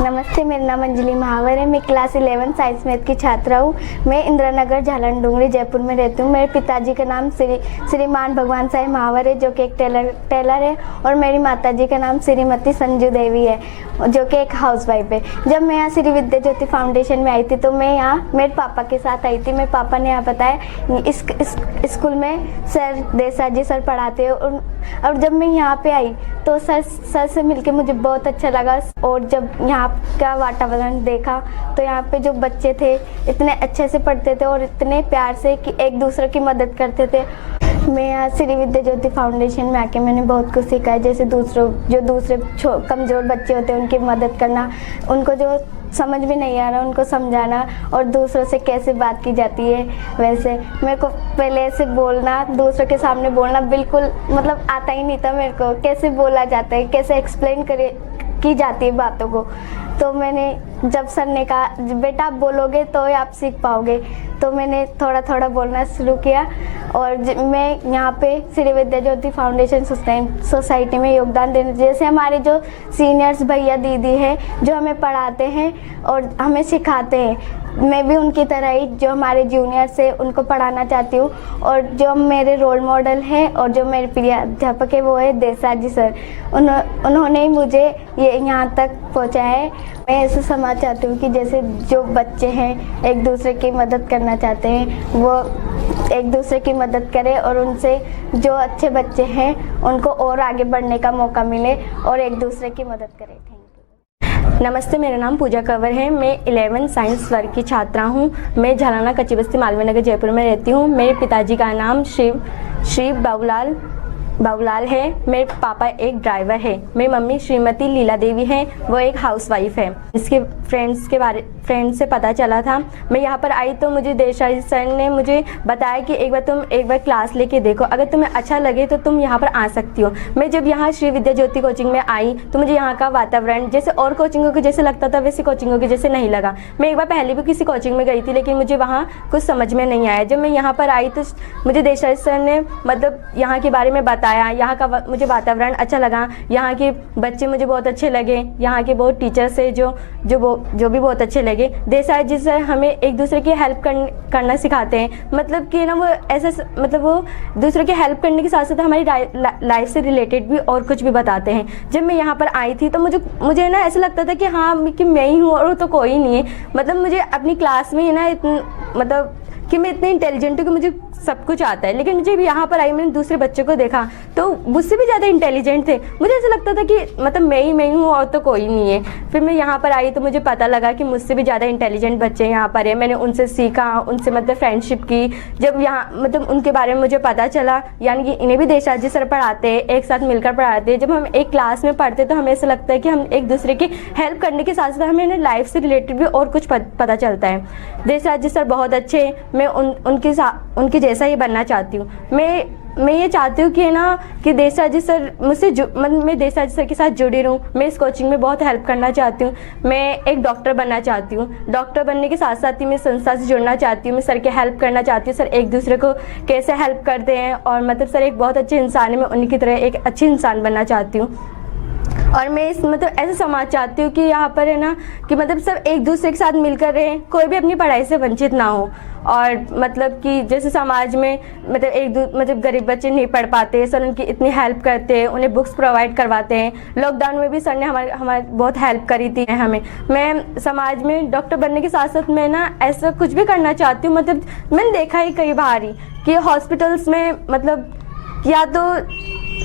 नमस्ते, मेरा नाम अंजलि महावर है। मैं क्लास 11 साइंस मैथ की छात्रा हूँ। मैं इंदिरा नगर झालन डूंगरी जयपुर में रहती हूँ। मेरे पिताजी का नाम श्रीमान भगवान साहब महावर है, जो कि एक टेलर है, और मेरी माताजी का नाम श्रीमती संजू देवी है, जो कि एक हाउसवाइफ है। जब मैं यहाँ श्री विद्या ज्योति फाउंडेशन में आई थी तो मैं यहाँ मेरे पापा के साथ आई थी। मेरे पापा ने यहाँ बताया इस स्कूल में सर देसाजी सर पढ़ाते हैं, और जब मैं यहाँ पे आई तो सर से मिलके मुझे बहुत अच्छा लगा। और जब यहाँ का वातावरण देखा तो यहाँ पे जो बच्चे थे इतने अच्छे से पढ़ते थे और इतने प्यार से कि एक दूसरे की मदद करते थे। मैं यहाँ श्री विद्या ज्योति फाउंडेशन में आके मैंने बहुत कुछ सीखा है, जैसे दूसरे कमज़ोर बच्चे होते हैं उनकी मदद करना, उनको जो समझ भी नहीं आ रहा उनको समझाना, और दूसरों से कैसे बात की जाती है। वैसे मेरे को पहले ऐसे बोलना, दूसरों के सामने बोलना बिल्कुल मतलब आता ही नहीं था मेरे को, कैसे बोला जाता है, कैसे एक्सप्लेन की जाती है बातों को। तो मैंने जब सर ने कहा बेटा आप बोलोगे तो आप सीख पाओगे, तो मैंने थोड़ा थोड़ा बोलना शुरू किया। और मैं यहाँ पे श्री विद्या ज्योति फाउंडेशन सोसाइटी में योगदान देने, जैसे हमारे जो सीनियर्स भैया दीदी हैं जो हमें पढ़ाते हैं और हमें सिखाते हैं, मैं भी उनकी तरह ही जो हमारे जूनियर्स है उनको पढ़ाना चाहती हूँ। और जो मेरे रोल मॉडल हैं और जो मेरे प्रिय अध्यापक है वो है देसाजी सर। उन्होंने ही मुझे ये यहाँ तक पहुँचाया है। मैं ऐसा समाज चाहती हूँ कि जैसे जो बच्चे हैं एक दूसरे की मदद करना चाहते हैं, वो एक दूसरे की मदद करें, और उनसे जो अच्छे बच्चे हैं उनको और आगे बढ़ने का मौका मिले और एक दूसरे की मदद करें। नमस्ते, मेरा नाम पूजा कंवर है। मैं 11 साइंस वर्ग की छात्रा हूँ। मैं झालाना कच्ची बस्ती मालवीय नगर जयपुर में रहती हूँ। मेरे पिताजी का नाम श्री बाबूलाल है। मेरे पापा एक ड्राइवर है। मेरी मम्मी श्रीमती लीला देवी हैं, वो एक हाउसवाइफ है। इसके फ्रेंड्स से पता चला था। मैं यहाँ पर आई तो मुझे देसाजी सर ने मुझे बताया कि एक बार क्लास लेके देखो, अगर तुम्हें अच्छा लगे तो तुम यहाँ पर आ सकती हो। मैं जब यहाँ श्री विद्या ज्योति कोचिंग में आई तो मुझे यहाँ का वातावरण जैसे और कोचिंगों के जैसे लगता था वैसे कोचिंगों के जैसे नहीं लगा। मैं एक बार पहले भी किसी कोचिंग में गई थी लेकिन मुझे वहाँ कुछ समझ में नहीं आया। जब मैं यहाँ पर आई तो मुझे देसाजी सर ने मतलब यहाँ के बारे में बताया, यहाँ का मुझे वातावरण अच्छा लगा, यहाँ के बच्चे मुझे बहुत अच्छे लगे, यहाँ के बहुत टीचर्स है जो भी बहुत अच्छे लगे। देसाजी सर हमें एक दूसरे की हेल्प करना सिखाते हैं, मतलब कि ना वो ऐसा मतलब वो दूसरे की हेल्प करने के साथ साथ हमारी लाइफ से रिलेटेड भी और कुछ भी बताते हैं। जब मैं यहाँ पर आई थी तो मुझे ना ऐसा लगता था कि हाँ कि मैं ही हूँ और तो कोई नहीं है। मतलब मुझे अपनी क्लास में ना मतलब कि मैं इतनी इंटेलिजेंट हूँ कि मुझे सब कुछ आता है, लेकिन मुझे यहाँ पर आई मैंने दूसरे बच्चों को देखा तो मुझसे भी ज़्यादा इंटेलिजेंट थे। मुझे ऐसा लगता था कि मतलब मैं ही हूँ और तो कोई नहीं है। फिर मैं यहाँ पर आई तो मुझे पता लगा कि मुझसे भी ज़्यादा इंटेलिजेंट बच्चे यहाँ पर है। मैंने उनसे सीखा, उनसे मतलब फ्रेंडशिप की। जब यहाँ मतलब उनके बारे में मुझे पता चला, यानी कि इन्हें भी देसाजी सर पढ़ाते हैं, एक साथ मिलकर पढ़ाते हैं। जब हम एक क्लास में पढ़ते तो हमें ऐसा लगता है कि हम एक दूसरे की हेल्प करने के साथ साथ हमें लाइफ से रिलेटेड भी और कुछ पता चलता है। देसाजी सर बहुत अच्छे हैं। मैं उनके जैसा ही बनना चाहती हूँ। मैं ये चाहती हूँ कि ना कि देसाजी सर मैं देसाजी सर के साथ जुड़ी रहूँ। मैं इस कोचिंग में बहुत हेल्प करना चाहती हूँ। मैं एक डॉक्टर बनना चाहती हूँ। डॉक्टर बनने के साथ साथ ही मैं संस्था से जुड़ना चाहती हूँ। मैं सर के हेल्प करना चाहती हूँ। सर एक दूसरे को कैसे हेल्प करते हैं और मतलब सर एक बहुत अच्छे इंसान है, मैं उन्हीं की तरह एक अच्छी इंसान बनना चाहती हूँ। और मैं इस मतलब ऐसा समाज चाहती हूँ कि यहाँ पर है ना कि मतलब सब एक दूसरे के साथ मिलकर रहें, कोई भी अपनी पढ़ाई से वंचित ना हो। और मतलब कि जैसे समाज में मतलब गरीब बच्चे नहीं पढ़ पाते, सर उनकी इतनी हेल्प करते हैं, उन्हें बुक्स प्रोवाइड करवाते हैं। लॉकडाउन में भी सर ने हमारी बहुत हेल्प करी थी हमें। मैं समाज में डॉक्टर बनने के साथ साथ मैं ना ऐसा कुछ भी करना चाहती हूँ। मतलब मैंने देखा ही कई बार ही कि हॉस्पिटल्स में मतलब या तो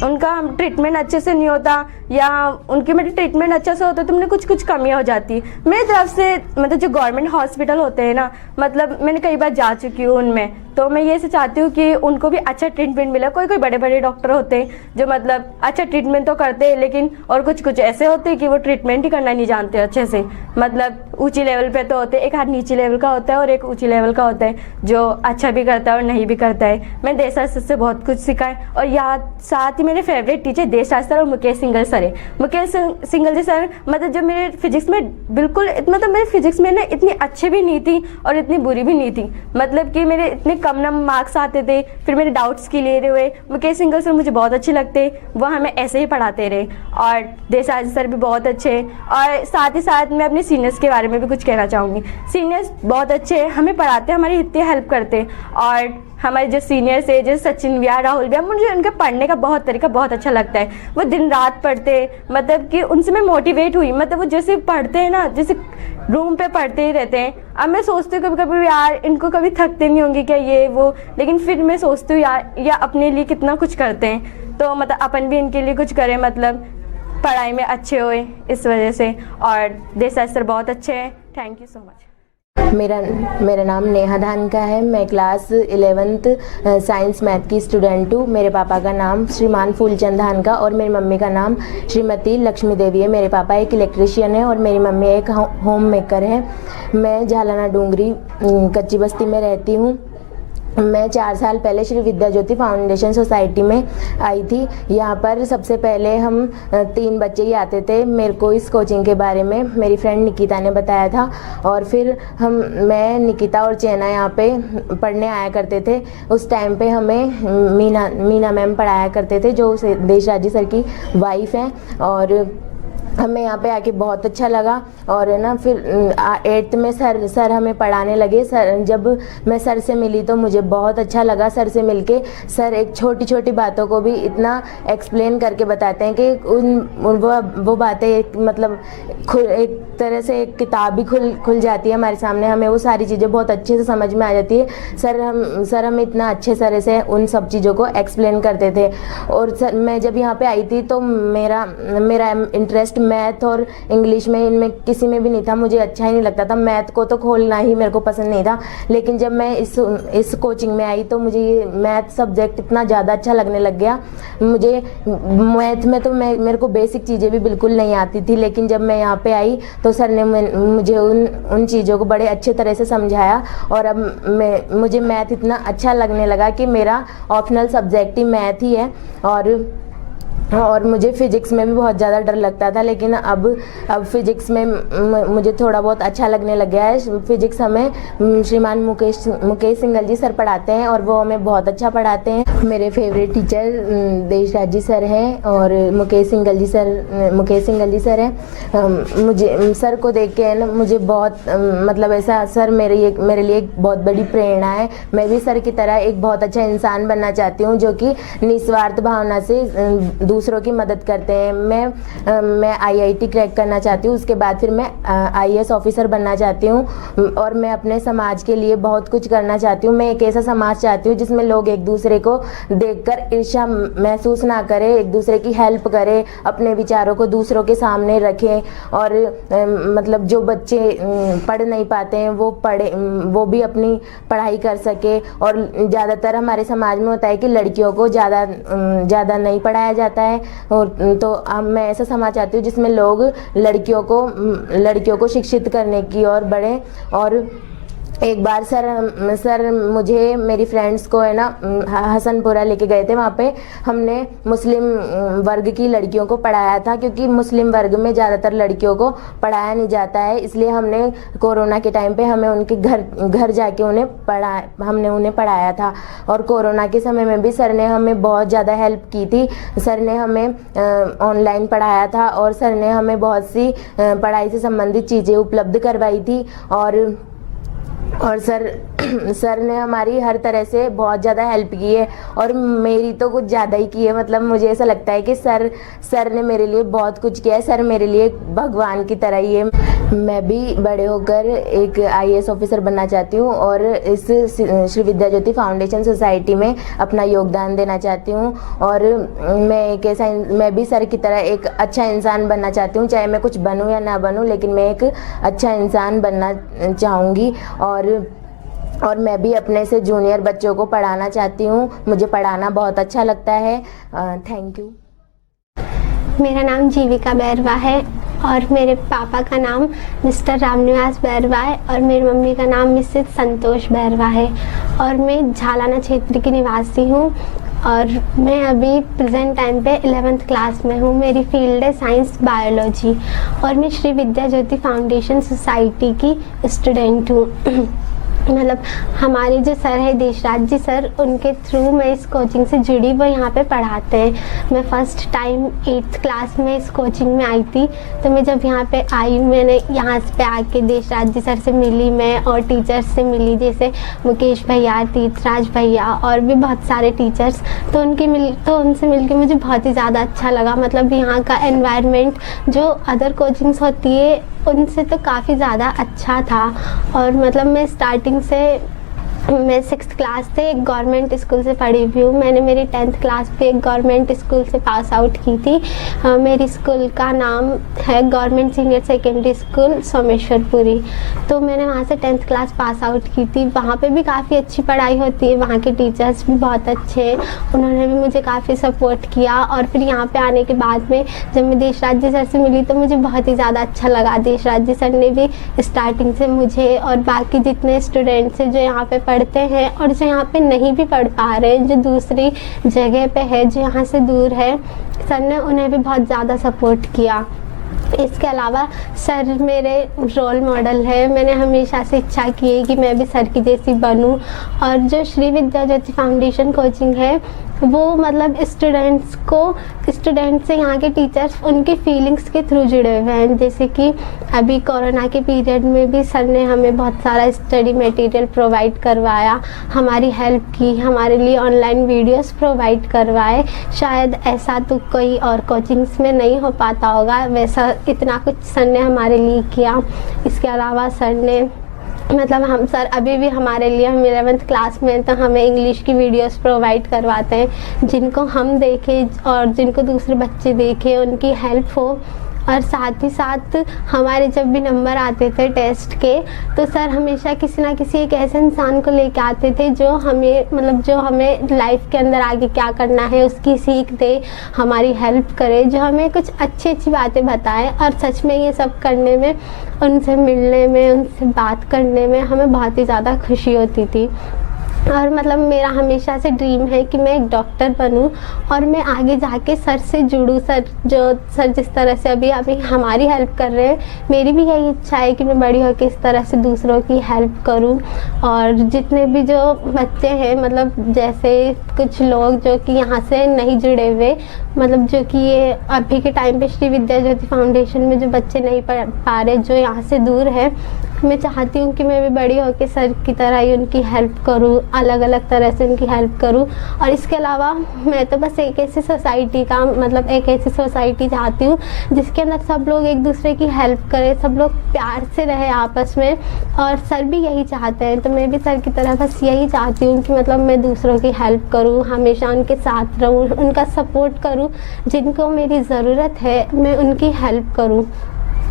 उनका ट्रीटमेंट अच्छे से नहीं होता या उनके मतलब ट्रीटमेंट अच्छा से होता है तो उन्हें कुछ कमियाँ हो जाती है। मेरी तरफ से मतलब जो गवर्नमेंट हॉस्पिटल होते हैं ना, मतलब मैंने कई बार जा चुकी हूँ उनमें, तो मैं ये से चाहती हूँ कि उनको भी अच्छा ट्रीटमेंट मिले। कोई बड़े डॉक्टर होते हैं जो मतलब अच्छा ट्रीटमेंट तो करते हैं, लेकिन और कुछ ऐसे होते हैं कि वो ट्रीटमेंट ही करना नहीं जानते अच्छे से। मतलब ऊंची लेवल पे तो होते हैं, एक हाथ नीचे लेवल का होता है और एक ऊंची लेवल का होता है जो अच्छा भी करता है और नहीं भी करता है। मैं देसाजी सर से बहुत कुछ सीखा है। और साथ ही मेरे फेवरेट टीचर देसाजी सर और मुकेश सिंघल सर सर है। मुकेश सिंगल जी सर मतलब जो मेरे फिजिक्स में बिल्कुल मतलब मेरे फिजिक्स में ना इतनी अच्छी भी नहीं थी और इतनी बुरी भी नहीं थी, मतलब कि मेरे इतने कम नम मार्क्स आते थे, फिर मेरे डाउट्स क्लियर हुए। मुकेश सिंगल सर मुझे बहुत अच्छे लगते, वो हमें ऐसे ही पढ़ाते रहे। और देसाजी सर भी बहुत अच्छे। और साथ ही साथ मैं अपने सीनियर्स के बारे में भी कुछ कहना चाहूँगी। सीनियर्स बहुत अच्छे हैं, हमें पढ़ाते, हमारी इतनी हेल्प करते। और हमारे जो सीनियर्स है जैसे सचिन भैया, राहुल भैया, मुझे उनके पढ़ने का बहुत तरीका बहुत अच्छा लगता है। वो दिन रात पढ़ते, मतलब कि उनसे मैं मोटिवेट हुई, मतलब वो जैसे पढ़ते हैं ना, जैसे रूम पे पढ़ते ही रहते हैं। अब मैं सोचती हूँ कभी कभी यार इनको कभी थकते नहीं होंगे क्या ये वो, लेकिन फिर मैं सोचती हूँ यार ये अपने लिए कितना कुछ करते हैं, तो मतलब अपन भी इनके लिए कुछ करें, मतलब पढ़ाई में अच्छे होए इस वजह से। और देसाई सर बहुत अच्छे हैं। Thank you so much. मेरा नाम नेहा धानका है। मैं क्लास 11th साइंस मैथ की स्टूडेंट हूँ। मेरे पापा का नाम श्रीमान फूलचंद धानका और मेरी मम्मी का नाम श्रीमती लक्ष्मी देवी है। मेरे पापा एक इलेक्ट्रिशियन है और मेरी मम्मी एक होम मेकर है। मैं झालाना डूंगरी कच्ची बस्ती में रहती हूँ। मैं 4 साल पहले श्री विद्या ज्योति फाउंडेशन सोसाइटी में आई थी। यहाँ पर सबसे पहले हम 3 बच्चे ही आते थे। मेरे को इस कोचिंग के बारे में मेरी फ्रेंड निकिता ने बताया था और फिर मैं निकिता और चैना यहाँ पे पढ़ने आया करते थे। उस टाइम पे हमें मीना मैम पढ़ाया करते थे जो देशराजी सर की वाइफ हैं और हमें यहाँ पे आके बहुत अच्छा लगा। और है ना फिर 8th में सर हमें पढ़ाने लगे। सर जब मैं सर से मिली तो मुझे बहुत अच्छा लगा सर से मिलके। सर एक छोटी छोटी बातों को भी इतना एक्सप्लेन करके बताते हैं कि वो बातें मतलब एक तरह से एक किताब भी खुल जाती है हमारे सामने। हमें वो सारी चीज़ें बहुत अच्छे से समझ में आ जाती है। सर हमें इतना अच्छे तरह से उन सब चीज़ों को एक्सप्लेन करते थे। और सर मैं जब यहाँ पे आई थी तो मेरा इंटरेस्ट मैथ और इंग्लिश में इनमें किसी में भी नहीं था। मुझे अच्छा ही नहीं लगता था, मैथ को तो खोलना ही मेरे को पसंद नहीं था। लेकिन जब मैं इस कोचिंग में आई तो मुझे ये मैथ सब्जेक्ट इतना ज़्यादा अच्छा लगने लग गया। मुझे मैथ में तो मेरे को बेसिक चीज़ें भी बिल्कुल नहीं आती थी, लेकिन जब मैं यहाँ पे आई तो सर ने मुझे उन चीज़ों को बड़े अच्छे तरह से समझाया और अब मुझे मैथ इतना अच्छा लगने लगा कि मेरा ऑप्शनल सब्जेक्ट ही मैथ ही है। और मुझे फ़िज़िक्स में भी बहुत ज़्यादा डर लगता था, लेकिन अब फ़िज़िक्स में मुझे थोड़ा बहुत अच्छा लगने लग गया है। फ़िज़िक्स हमें श्रीमान मुकेश सिंगल जी सर पढ़ाते हैं और वो हमें बहुत अच्छा पढ़ाते हैं। मेरे favourite teacher Deshraj ji sir हैं और मुकेश सिंगल जी सर हैं। मुझे सर को देख के ना मुझे बहुत मतलब ऐसा सर मेरे लिए एक बहुत बड़ी प्रेरणा है। मैं भी सर की तरह एक बहुत अच्छा इंसान बनना चाहती हूँ जो कि निस्वार्थ भावना से दूसरों की मदद करते हैं। मैं IIT क्रैक करना चाहती हूँ, उसके बाद फिर मैं IAS ऑफिसर बनना चाहती हूँ और मैं अपने समाज के लिए बहुत कुछ करना चाहती हूँ। मैं एक ऐसा समाज चाहती हूँ जिसमें लोग एक दूसरे को देखकर ईर्ष्या महसूस ना करें, एक दूसरे की हेल्प करें, अपने विचारों को दूसरों के सामने रखें। और मतलब जो बच्चे पढ़ नहीं पाते हैं वो भी अपनी पढ़ाई कर सके। और ज़्यादातर हमारे समाज में होता है कि लड़कियों को ज़्यादा नहीं पढ़ाया जाता है। और तो मैं ऐसा समाज चाहती हूँ जिसमें लोग लड़कियों को शिक्षित करने की ओर बढ़ें। और एक बार सर मुझे मेरी फ्रेंड्स को है ना हसनपुरा लेके गए थे। वहाँ पे हमने मुस्लिम वर्ग की लड़कियों को पढ़ाया था, क्योंकि मुस्लिम वर्ग में ज़्यादातर लड़कियों को पढ़ाया नहीं जाता है। इसलिए हमने कोरोना के टाइम पे हमें उनके घर जाके हमने उन्हें पढ़ाया था। और कोरोना के समय में भी सर ने हमें बहुत ज़्यादा हेल्प की थी। सर ने हमें ऑनलाइन पढ़ाया था और सर ने हमें बहुत सी पढ़ाई से संबंधित चीज़ें उपलब्ध करवाई थी। और सर ने हमारी हर तरह से बहुत ज़्यादा हेल्प की है और मेरी तो कुछ ज़्यादा ही की है। मतलब मुझे ऐसा लगता है कि सर ने मेरे लिए बहुत कुछ किया है। सर मेरे लिए भगवान की तरह ही है। मैं भी बड़े होकर एक IAS ऑफिसर बनना चाहती हूँ और इस श्री विद्या ज्योति फाउंडेशन सोसाइटी में अपना योगदान देना चाहती हूँ। और मैं भी सर की तरह एक अच्छा इंसान बनना चाहती हूँ, चाहे मैं कुछ बनूँ या ना बनूँ, लेकिन मैं एक अच्छा इंसान बनना चाहूँगी। और मैं भी अपने से जूनियर बच्चों को पढ़ाना चाहती हूँ। मुझे पढ़ाना बहुत अच्छा लगता है। Thank you. मेरा नाम जीविका बैरवा है और मेरे पापा का नाम मिस्टर रामनिवास बैरवा है और मेरी मम्मी का नाम मिसेस संतोष बैरवा है और मैं झालाना क्षेत्र की निवासी हूँ। और मैं अभी प्रेजेंट टाइम पे 11th क्लास में हूँ। मेरी फील्ड है साइंस बायोलॉजी और मैं श्री विद्या ज्योति फाउंडेशन सोसाइटी की स्टूडेंट हूँ। मतलब हमारे जो सर है देशराज जी सर, उनके थ्रू मैं इस कोचिंग से जुड़ी, वो यहाँ पे पढ़ाते हैं। मैं फर्स्ट टाइम 8th क्लास में इस कोचिंग में आई थी, तो मैं जब यहाँ पे आई, मैंने यहाँ पे आके देशराज जी सर से मिली मैं, और टीचर्स से मिली जैसे मुकेश भैया, तीर्थराज भैया और भी बहुत सारे टीचर्स। तो उनसे मिल के मुझे बहुत ही ज़्यादा अच्छा लगा। मतलब यहाँ का एनवायरनमेंट जो अदर कोचिंग्स होती है उनसे तो काफ़ी ज़्यादा अच्छा था। और मतलब मैं स्टार्टिंग से, मैं 6th क्लास से एक गवर्नमेंट स्कूल से पढ़ी हुई हूँ। मैंने मेरी 10th क्लास पे एक गवर्नमेंट स्कूल से पास आउट की थी। मेरी स्कूल का नाम है गवर्नमेंट सीनियर सेकेंडरी स्कूल सोमेश्वरपुरी। तो मैंने वहाँ से 10th क्लास पास आउट की थी। वहाँ पे भी काफ़ी अच्छी पढ़ाई होती है, वहाँ के टीचर्स भी बहुत अच्छे हैं, उन्होंने भी मुझे काफ़ी सपोर्ट किया। और फिर यहाँ पे आने के बाद में जब मैं देशराज जी सर से मिली तो मुझे बहुत ही ज़्यादा अच्छा लगा। देशराज जी सर ने भी स्टार्टिंग से मुझे और बाकी जितने स्टूडेंट्स हैं जो यहाँ पे पढ़ते हैं और जो यहाँ पे नहीं भी पढ़ पा रहे हैं, जो दूसरी जगह पे है, जो यहाँ से दूर है, सर ने उन्हें भी बहुत ज़्यादा सपोर्ट किया। इसके अलावा सर मेरे रोल मॉडल है। मैंने हमेशा से इच्छा की है कि मैं भी सर की जैसी बनूं। और जो श्री विद्या ज्योति फाउंडेशन कोचिंग है वो मतलब स्टूडेंट्स से यहाँ के टीचर्स उनकी फीलिंग्स के थ्रू जुड़े हुए हैं। जैसे कि अभी कोरोना के पीरियड में भी सर ने हमें बहुत सारा स्टडी मटेरियल प्रोवाइड करवाया, हमारी हेल्प की, हमारे लिए ऑनलाइन वीडियोस प्रोवाइड करवाए। शायद ऐसा तो कोई और कोचिंग्स में नहीं हो पाता होगा, वैसा इतना कुछ सर ने हमारे लिए किया। इसके अलावा सर ने मतलब हम सर अभी भी हमारे लिए, हम 11th क्लास में तो हमें इंग्लिश की वीडियोस प्रोवाइड करवाते हैं, जिनको हम देखें और जिनको दूसरे बच्चे देखें उनकी हेल्प हो। और साथ ही साथ हमारे जब भी नंबर आते थे टेस्ट के, तो सर हमेशा किसी ना किसी एक ऐसे इंसान को लेके आते थे जो हमें लाइफ के अंदर आगे क्या करना है उसकी सीख दे, हमारी हेल्प करे, जो हमें कुछ अच्छी अच्छी बातें बताए। और सच में ये सब करने में, उनसे मिलने में, उनसे बात करने में हमें बहुत ही ज़्यादा खुशी होती थी। और मतलब मेरा हमेशा से ड्रीम है कि मैं एक डॉक्टर बनूं और मैं आगे जाके सर से जुड़ूं। सर जिस तरह से अभी हमारी हेल्प कर रहे हैं, मेरी भी यही इच्छा है कि मैं बड़ी होकर इस तरह से दूसरों की हेल्प करूं। और जितने भी जो बच्चे हैं, मतलब जैसे कुछ लोग जो कि यहाँ से नहीं जुड़े हुए, मतलब जो कि ये अभी के टाइम पे श्री विद्या ज्योति फाउंडेशन में जो बच्चे नहीं पढ़ पा रहे, जो यहाँ से दूर है, मैं चाहती हूँ कि मैं भी बड़ी होकर सर की तरह ही उनकी हेल्प करूँ, अलग अलग तरह से उनकी हेल्प करूँ। और इसके अलावा मैं तो बस एक ऐसी सोसाइटी का, मतलब एक ऐसी सोसाइटी चाहती हूँ जिसके अंदर सब लोग एक दूसरे की हेल्प करें, सब लोग प्यार से रहे आपस में। और सर भी यही चाहते हैं, तो मैं भी सर की तरह बस यही चाहती हूँ कि मतलब मैं दूसरों की हेल्प करूँ, हमेशा उनके साथ रहूँ, उनका सपोर्ट करूँ, जिनको मेरी ज़रूरत है मैं उनकी हेल्प करूँ।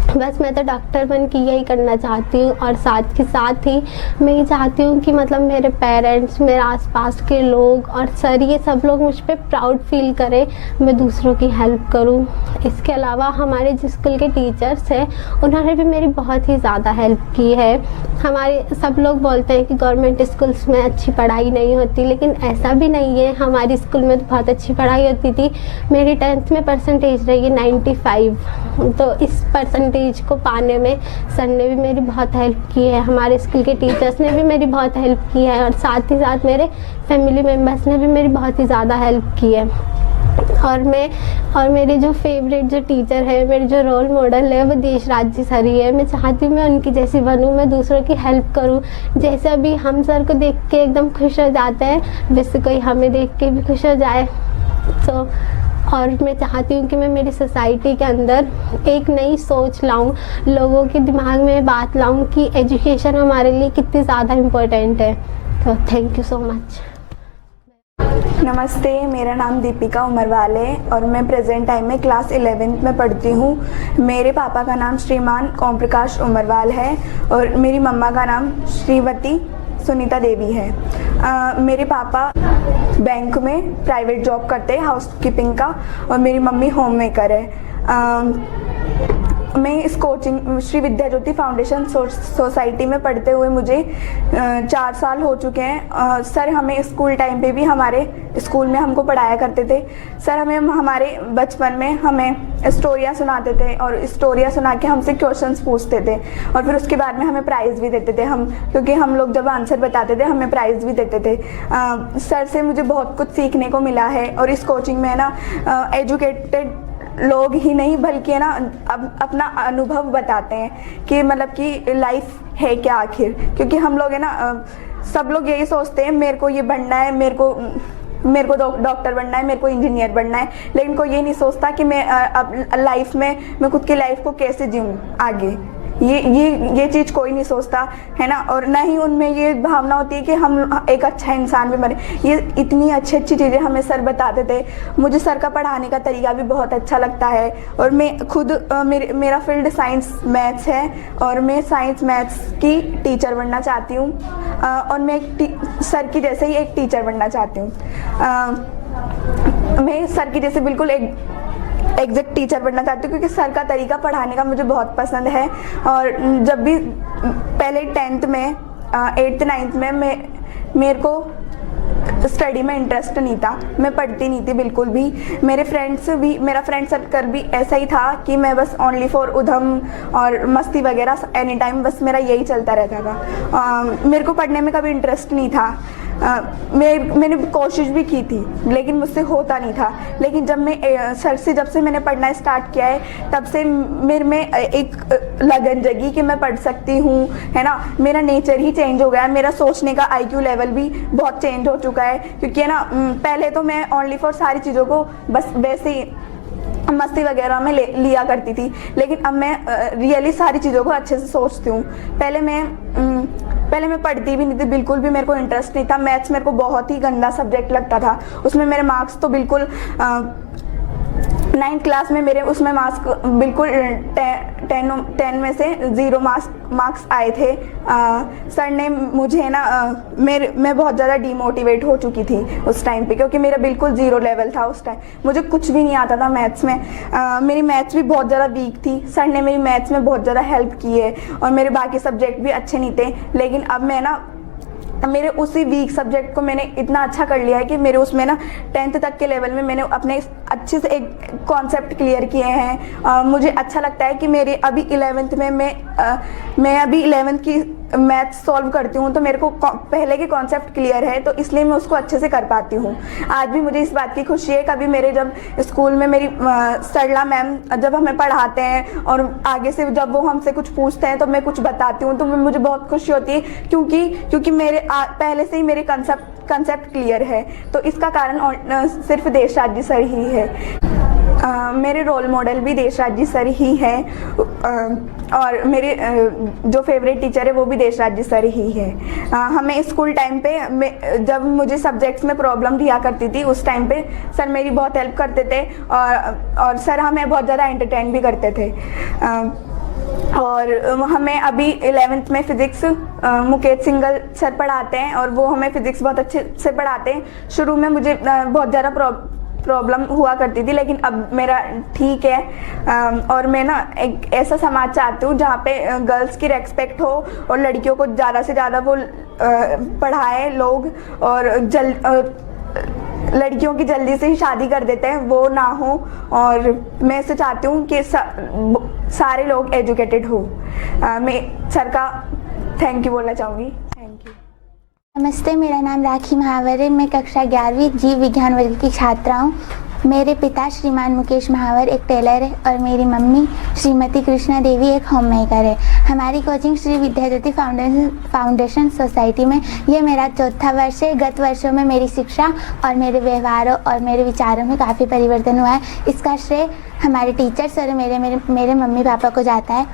बस मैं तो डॉक्टर बन के यही करना चाहती हूँ। और साथ ही साथ ही मैं ये चाहती हूँ कि मतलब मेरे पेरेंट्स, मेरे आसपास के लोग और सर, ये सब लोग मुझ पे प्राउड फील करें, मैं दूसरों की हेल्प करूँ। इसके अलावा हमारे जिस स्कूल के टीचर्स हैं उन्होंने भी मेरी बहुत ही ज़्यादा हेल्प की है। हमारे सब लोग बोलते हैं कि गवर्नमेंट स्कूल्स में अच्छी पढ़ाई नहीं होती, लेकिन ऐसा भी नहीं है। हमारी स्कूल में तो बहुत अच्छी पढ़ाई होती थी। मेरी 10th में परसेंटेज रही है 95, तो इस परसेंटेज को पाने में सर ने भी मेरी बहुत हेल्प की है, हमारे स्कूल के टीचर्स ने भी मेरी बहुत हेल्प की है, और साथ ही साथ मेरे फैमिली मेम्बर्स ने भी मेरी बहुत ही ज़्यादा हेल्प की है। और मेरे जो फेवरेट जो टीचर है, मेरे जो रोल मॉडल है, वो देशराज जी सर ही है। मैं चाहती हूँ मैं उनकी जैसी बनूँ, मैं दूसरों की हेल्प करूँ। जैसे अभी हम सर को देख के एकदम खुश हो जाते हैं, वैसे कोई हमें देख के भी खुश हो जाए। तो और मैं चाहती हूँ कि मैं मेरी सोसाइटी के अंदर एक नई सोच लाऊं, लोगों के दिमाग में बात लाऊं कि एजुकेशन हमारे लिए कितनी ज़्यादा इम्पोर्टेंट है। तो थैंक यू सो मच। नमस्ते, मेरा नाम दीपिका उमरवाल है और मैं प्रेजेंट टाइम में क्लास 11th में पढ़ती हूँ। मेरे पापा का नाम श्रीमान ओम प्रकाश उमरवाल है और मेरी मम्मा का नाम श्रीमती सुनीता देवी है। मेरे पापा बैंक में प्राइवेट जॉब करते हैं, हाउस कीपिंग का, और मेरी मम्मी होम मेकर है। मैं इस कोचिंग श्री विद्या ज्योति फाउंडेशन सोसाइटी में पढ़ते हुए मुझे 4 साल हो चुके हैं। सर हमें स्कूल टाइम पे भी हमारे स्कूल में हमको पढ़ाया करते थे। सर हमें हमारे बचपन में हमें स्टोरियाँ सुनाते थे और स्टोरियाँ सुना के हमसे क्वेश्चंस पूछते थे और फिर उसके बाद में हमें प्राइज़ भी देते थे। हम क्योंकि हम लोग जब आंसर बताते थे हमें प्राइज़ भी देते थे। सर से मुझे बहुत कुछ सीखने को मिला है और इस कोचिंग में ना एजुकेटेड लोग ही नहीं बल्कि ना अब अपना अनुभव बताते हैं कि मतलब कि लाइफ है क्या आखिर। क्योंकि हम लोग है ना सब लोग यही सोचते हैं मेरे को ये बनना है, मेरे को डॉक्टर बनना है, मेरे को इंजीनियर बनना है, लेकिन कोई ये नहीं सोचता कि मैं अब लाइफ में मैं खुद की लाइफ को कैसे जीऊँ आगे। ये चीज़ कोई नहीं सोचता है ना। और ना ही उनमें ये भावना होती है कि हम एक अच्छा इंसान भी बने। ये इतनी अच्छी चीज़ें हमें सर बताते थे। मुझे सर का पढ़ाने का तरीका भी बहुत अच्छा लगता है और मैं खुद मेरा फील्ड साइंस मैथ्स है और मैं साइंस मैथ्स की टीचर बनना चाहती हूँ और मैं सर की जैसे ही एक टीचर बनना चाहती हूँ। मैं सर की जैसे बिल्कुल एग्जैक्ट टीचर बनना चाहती हूँ क्योंकि सर का तरीका पढ़ाने का मुझे बहुत पसंद है। और जब भी पहले 10th में 8th 9th में मेरे को स्टडी में इंटरेस्ट नहीं था, मैं पढ़ती नहीं थी बिल्कुल भी। मेरा फ्रेंड सर्कल भी ऐसा ही था कि मैं बस ओनली फॉर उधम और मस्ती वगैरह एनी टाइम बस मेरा यही चलता रहता था। मेरे को पढ़ने में कभी इंटरेस्ट नहीं था। मैंने कोशिश भी की थी लेकिन मुझसे होता नहीं था। लेकिन जब से मैंने पढ़ना स्टार्ट किया है तब से मेरे में एक लगन जगी कि मैं पढ़ सकती हूँ, है ना। मेरा नेचर ही चेंज हो गया, मेरा सोचने का IQ लेवल भी बहुत चेंज हो चुका है। क्योंकि है ना पहले तो मैं ओनली फॉर सारी चीज़ों को बस वैसे ही मस्ती वगैरह में लिया करती थी, लेकिन अब मैं रियली सारी चीज़ों को अच्छे से सोचती हूँ। पहले मैं पढ़ती भी नहीं थी, बिल्कुल भी मेरे को इंटरेस्ट नहीं था। मैथ्स मेरे को बहुत ही गंदा सब्जेक्ट लगता था। उसमें मेरे मार्क्स तो बिल्कुल 9th क्लास में मेरे उसमें मार्क्स बिल्कुल 10 में से 0 मार्क्स आए थे। सर ने मुझे ना मैं बहुत ज़्यादा डीमोटिवेट हो चुकी थी उस टाइम पे क्योंकि मेरा बिल्कुल 0 लेवल था उस टाइम। मुझे कुछ भी नहीं आता था मैथ्स में। मेरी मैथ्स भी बहुत ज़्यादा वीक थी। सर ने मेरी मैथ्स में बहुत ज़्यादा हेल्प की है और मेरे बाकी सब्जेक्ट भी अच्छे नहीं थे। लेकिन अब मैं ना मेरे उसी वीक सब्जेक्ट को मैंने इतना अच्छा कर लिया है कि मेरे उसमें ना 10th तक के लेवल में मैंने अपने अच्छे से एक कॉन्सेप्ट क्लियर किए हैं। मुझे अच्छा लगता है कि मेरे अभी 11th में मैं अभी 11th की मैथ्स सॉल्व करती हूँ तो मेरे को पहले के कॉन्सेप्ट क्लियर है तो इसलिए मैं उसको अच्छे से कर पाती हूँ। आज भी मुझे इस बात की खुशी है। कभी मेरे जब स्कूल में मेरी सरला मैम जब हमें पढ़ाते हैं और आगे से जब वो हमसे कुछ पूछते हैं तो मैं कुछ बताती हूँ तो मुझे बहुत खुशी होती है क्योंकि मेरे पहले से ही मेरे कंसेप्ट क्लियर है। तो इसका कारण सिर्फ देशराज जी सर ही है। मेरे रोल मॉडल भी देशराज जी सर ही हैं और मेरे जो फेवरेट टीचर है वो भी देशराज जी सर ही है। हमें स्कूल टाइम पे जब मुझे सब्जेक्ट्स में प्रॉब्लम दिया करती थी उस टाइम पे सर मेरी बहुत हेल्प करते थे और सर हमें बहुत ज़्यादा एंटरटेन भी करते थे। और हमें अभी 11th में फिज़िक्स मुकेश सिंगल सर पढ़ाते हैं और वो हमें फिज़िक्स बहुत अच्छे से पढ़ाते हैं। शुरू में मुझे बहुत ज़्यादा प्रॉब्लम हुआ करती थी लेकिन अब मेरा ठीक है। और मैं ना एक ऐसा समाज चाहती हूँ जहाँ पे गर्ल्स की रेस्पेक्ट हो और लड़कियों को ज़्यादा से ज़्यादा वो पढ़ाए लोग और लड़कियों की जल्दी से ही शादी कर देते हैं वो ना हो। और मैं ऐसे चाहती हूँ कि सारे लोग एजुकेटेड हो। मैं सर का थैंक यू बोलना चाहूँगी। Thank you. नमस्ते, मेरा नाम राखी महावर है। मैं कक्षा 11वीं जीव विज्ञान वर्ग की छात्रा हूँ। मेरे पिता श्रीमान मुकेश महावर एक टेलर है और मेरी मम्मी श्रीमती कृष्णा देवी एक होम मेकर है। हमारी कोचिंग श्री विद्या ज्योति फाउंडेशन सोसाइटी में ये मेरा 4था वर्ष है। गत वर्षों में मेरी शिक्षा और मेरे व्यवहारों और मेरे विचारों में काफ़ी परिवर्तन हुआ है। इसका श्रेय हमारे टीचर्स और मेरे मम्मी पापा को जाता है।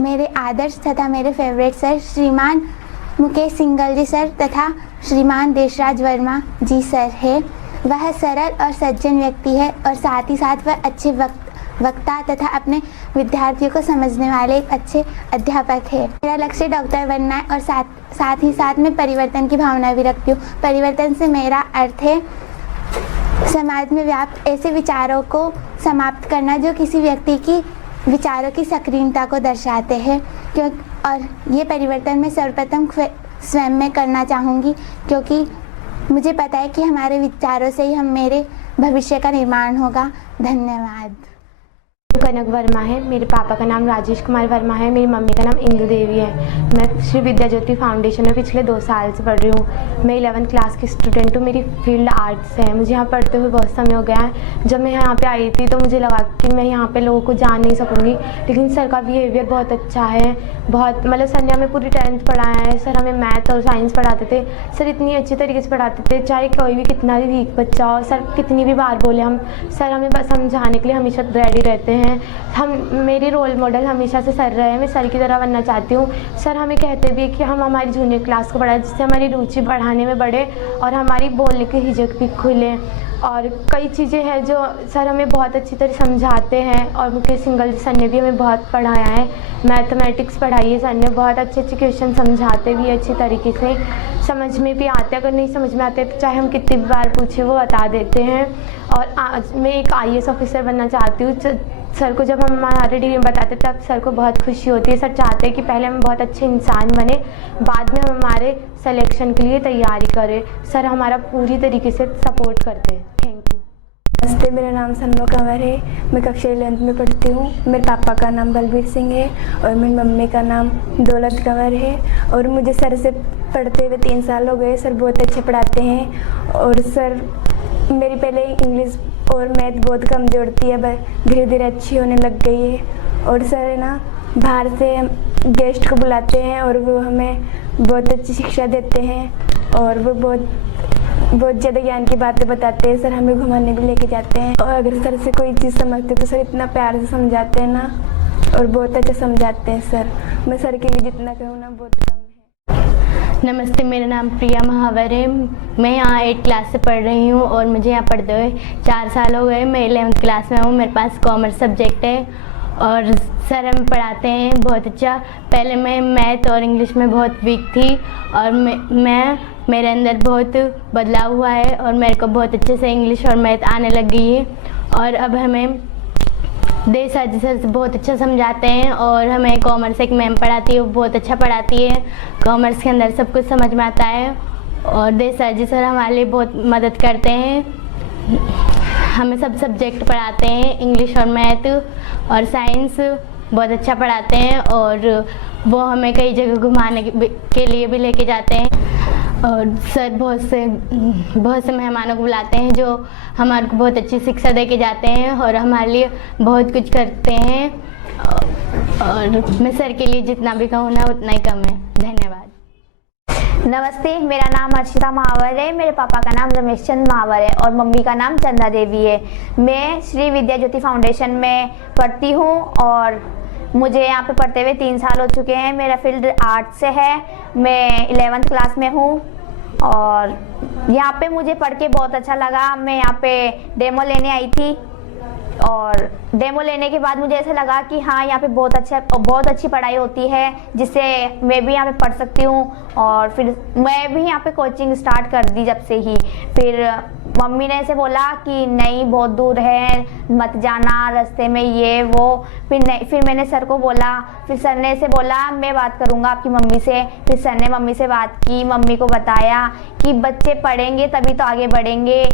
मेरे आदर्श तथा मेरे फेवरेट सर श्रीमान मुकेश सिंगल जी सर तथा श्रीमान देशराज वर्मा जी सर है। वह सरल और सज्जन व्यक्ति है और साथ ही साथ वह अच्छे वक्ता तथा अपने विद्यार्थियों को समझने वाले एक अच्छे अध्यापक है। मेरा लक्ष्य डॉक्टर बनना है और साथ ही साथ में परिवर्तन की भावना भी रखती हूँ। परिवर्तन से मेरा अर्थ है समाज में व्याप्त ऐसे विचारों को समाप्त करना जो किसी व्यक्ति की विचारों की सक्रियता को दर्शाते हैं। और ये परिवर्तन मैं सर्वप्रथम स्वयं में करना चाहूँगी, क्योंकि मुझे पता है कि हमारे विचारों से ही मेरे भविष्य का निर्माण होगा। धन्यवाद। कनक वर्मा है। मेरे पापा का नाम राजेश कुमार वर्मा है। मेरी मम्मी का नाम इंदु देवी है। मैं श्री विद्या ज्योति फाउंडेशन में पिछले 2 साल से पढ़ रही हूँ। मैं 11th क्लास की स्टूडेंट हूँ। मेरी फील्ड आर्ट्स है। मुझे यहाँ पढ़ते हुए बहुत समय हो गया है। जब मैं यहाँ पे आई थी तो मुझे लगा कि मैं यहाँ पे लोगों को जान नहीं सकूँगी, लेकिन सर का बिहेवियर बहुत अच्छा है। बहुत मतलब सर ने हमें पूरी 10th पढ़ाया है। सर हमें मैथ और साइंस पढ़ाते थे। सर इतनी अच्छी तरीके से पढ़ाते थे, चाहे कोई भी कितना भी वीक बच्चा हो, सर कितनी भी बार बोले हम, सर हमें बस समझाने के लिए हमेशा रेडी रहते हैं। मेरी रोल मॉडल हमेशा से सर रहे हैं। मैं सर की तरह बनना चाहती हूँ। सर हमें कहते भी कि हम हमारी जूनियर क्लास को बढ़ाएं, जिससे हमारी रुचि बढ़ाने में बढ़े और हमारी बोलने की हिचक भी खुले। और कई चीज़ें हैं जो सर हमें बहुत अच्छी तरह समझाते हैं। और मुकेश सिंघल सर ने भी हमें बहुत पढ़ाया है। मैथमेटिक्स पढ़ाई है सर ने, बहुत अच्छे अच्छे क्वेश्चन समझाते भी अच्छी तरीके से, समझ में भी आते। अगर नहीं समझ में आते तो चाहे हम कितनी बार पूछें वो बता देते हैं। और आज मैं एक IAS ऑफिसर बनना चाहती हूँ। सर को जब हम हमारे ड्रीम बताते तब सर को बहुत खुशी होती है। सर चाहते हैं कि पहले हम बहुत अच्छे इंसान बने, बाद में हम हमारे सिलेक्शन के लिए तैयारी करें। सर हमारा पूरी तरीके से सपोर्ट करते हैं। Thank you. नमस्ते, मेरा नाम सन्नो कंवर है। मैं कक्षा 11th में पढ़ती हूँ। मेरे पापा का नाम बलबीर सिंह है और मेरी मम्मी का नाम दौलत कंवर है। और मुझे सर से पढ़ते हुए 3 साल हो गए। सर बहुत अच्छे पढ़ाते हैं। और सर मेरी पहले इंग्लिश और मैथ बहुत कमज़ोर थी, अब धीरे धीरे अच्छी होने लग गई है। और सर है ना बाहर से गेस्ट को बुलाते हैं और वो हमें बहुत अच्छी शिक्षा देते हैं और वो बहुत ज़्यादा ज्ञान की बातें बताते हैं। सर हमें घुमाने भी लेके जाते हैं। और अगर सर से कोई चीज़ समझते तो सर इतना प्यार से समझाते हैं ना, और बहुत अच्छा समझाते हैं सर। मैं सर के लिए जितना कहूँ ना बहुत कम है। नमस्ते, मेरा नाम प्रिया महावर है। मैं यहाँ 8th क्लास से पढ़ रही हूँ और मुझे यहाँ पढ़ते हुए 4 साल हो गए। मैं 11th क्लास में हूँ। मेरे पास कॉमर्स सब्जेक्ट है और सर हमें पढ़ाते हैं बहुत अच्छा। पहले मैं मैथ और इंग्लिश में बहुत वीक थी और मेरे अंदर बहुत बदलाव हुआ है और मेरे को बहुत अच्छे से इंग्लिश और मैथ आने लग गई है। और अब हमें देसाजी सर बहुत अच्छा समझाते हैं। और हमें कॉमर्स एक मैम पढ़ाती है, वो बहुत अच्छा पढ़ाती है। कॉमर्स के अंदर सब कुछ समझ में आता है और देसाजी सर हमारे लिए बहुत मदद करते हैं। हमें सब सब्जेक्ट पढ़ाते हैं, इंग्लिश और मैथ और साइंस बहुत अच्छा पढ़ाते हैं। और वो हमें कई जगह घुमाने के लिए भी लेके जाते हैं। और सर बहुत से मेहमानों को बुलाते हैं जो हमारे को बहुत अच्छी शिक्षा दे के जाते हैं और हमारे लिए बहुत कुछ करते हैं। और मैं सर के लिए जितना भी कहूँ ना उतना ही कम है। धन्यवाद। नमस्ते, मेरा नाम हर्षिता महावर है। मेरे पापा का नाम रमेश चंद महावर है और मम्मी का नाम चंदा देवी है। मैं श्री विद्या ज्योति फाउंडेशन में पढ़ती हूँ और मुझे यहाँ पे पढ़ते हुए 3 साल हो चुके हैं। मेरा फील्ड आर्ट से है। मैं 11th क्लास में हूँ और यहाँ पे मुझे पढ़ के बहुत अच्छा लगा। मैं यहाँ पे डेमो लेने आई थी और डेमो लेने के बाद मुझे ऐसा लगा कि हाँ यहाँ पे बहुत अच्छी पढ़ाई होती है, जिससे मैं भी यहाँ पे पढ़ सकती हूँ। और फिर मैं भी यहाँ पे कोचिंग स्टार्ट कर दी जब से ही। फिर मम्मी ने ऐसे बोला कि नहीं बहुत दूर है, मत जाना रास्ते में ये वो। फिर मैंने सर को बोला, फिर सर ने ऐसे बोला मैं बात करूँगा आपकी मम्मी से। फिर सर ने मम्मी से बात की, मम्मी को बताया कि बच्चे पढ़ेंगे तभी तो आगे बढ़ेंगे।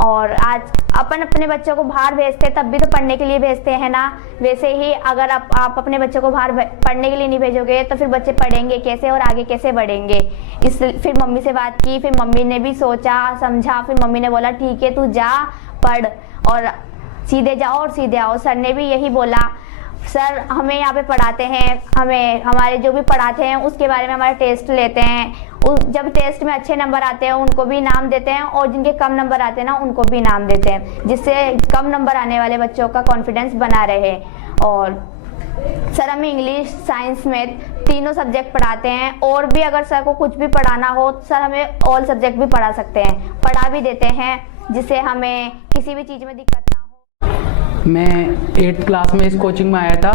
और आज अपन अपने बच्चों को बाहर भेजते तब भी तो पढ़ने के लिए भेजते हैं ना, वैसे ही अगर आप अपने बच्चों को बाहर पढ़ने के लिए नहीं भेजोगे तो फिर बच्चे पढ़ेंगे कैसे और आगे कैसे बढ़ेंगे। फिर मम्मी से बात की, फिर मम्मी ने भी सोचा समझा, फिर मम्मी ने बोला ठीक है तू जा पढ़ और सीधे जाओ और सीधे आओ। सर ने भी यही बोला। सर हमें यहाँ पे पढ़ाते हैं, हमारे जो भी पढ़ाते हैं उसके बारे में हमारे टेस्ट लेते हैं। जब टेस्ट में अच्छे नंबर आते हैं उनको भी इनाम देते हैं और जिनके कम नंबर आते हैं ना उनको भी इनाम देते हैं, जिससे कम नंबर आने वाले बच्चों का कॉन्फिडेंस बना रहे। और सर हमें इंग्लिश, साइंस, मैथ तीनों सब्जेक्ट पढ़ाते हैं। और भी अगर सर को कुछ भी पढ़ाना हो तो सर हमें ऑल सब्जेक्ट भी पढ़ा सकते हैं, पढ़ा भी देते हैं, जिससे हमें किसी भी चीज़ में दिक्कत ना हो। मैं 8th क्लास में इस कोचिंग में आया था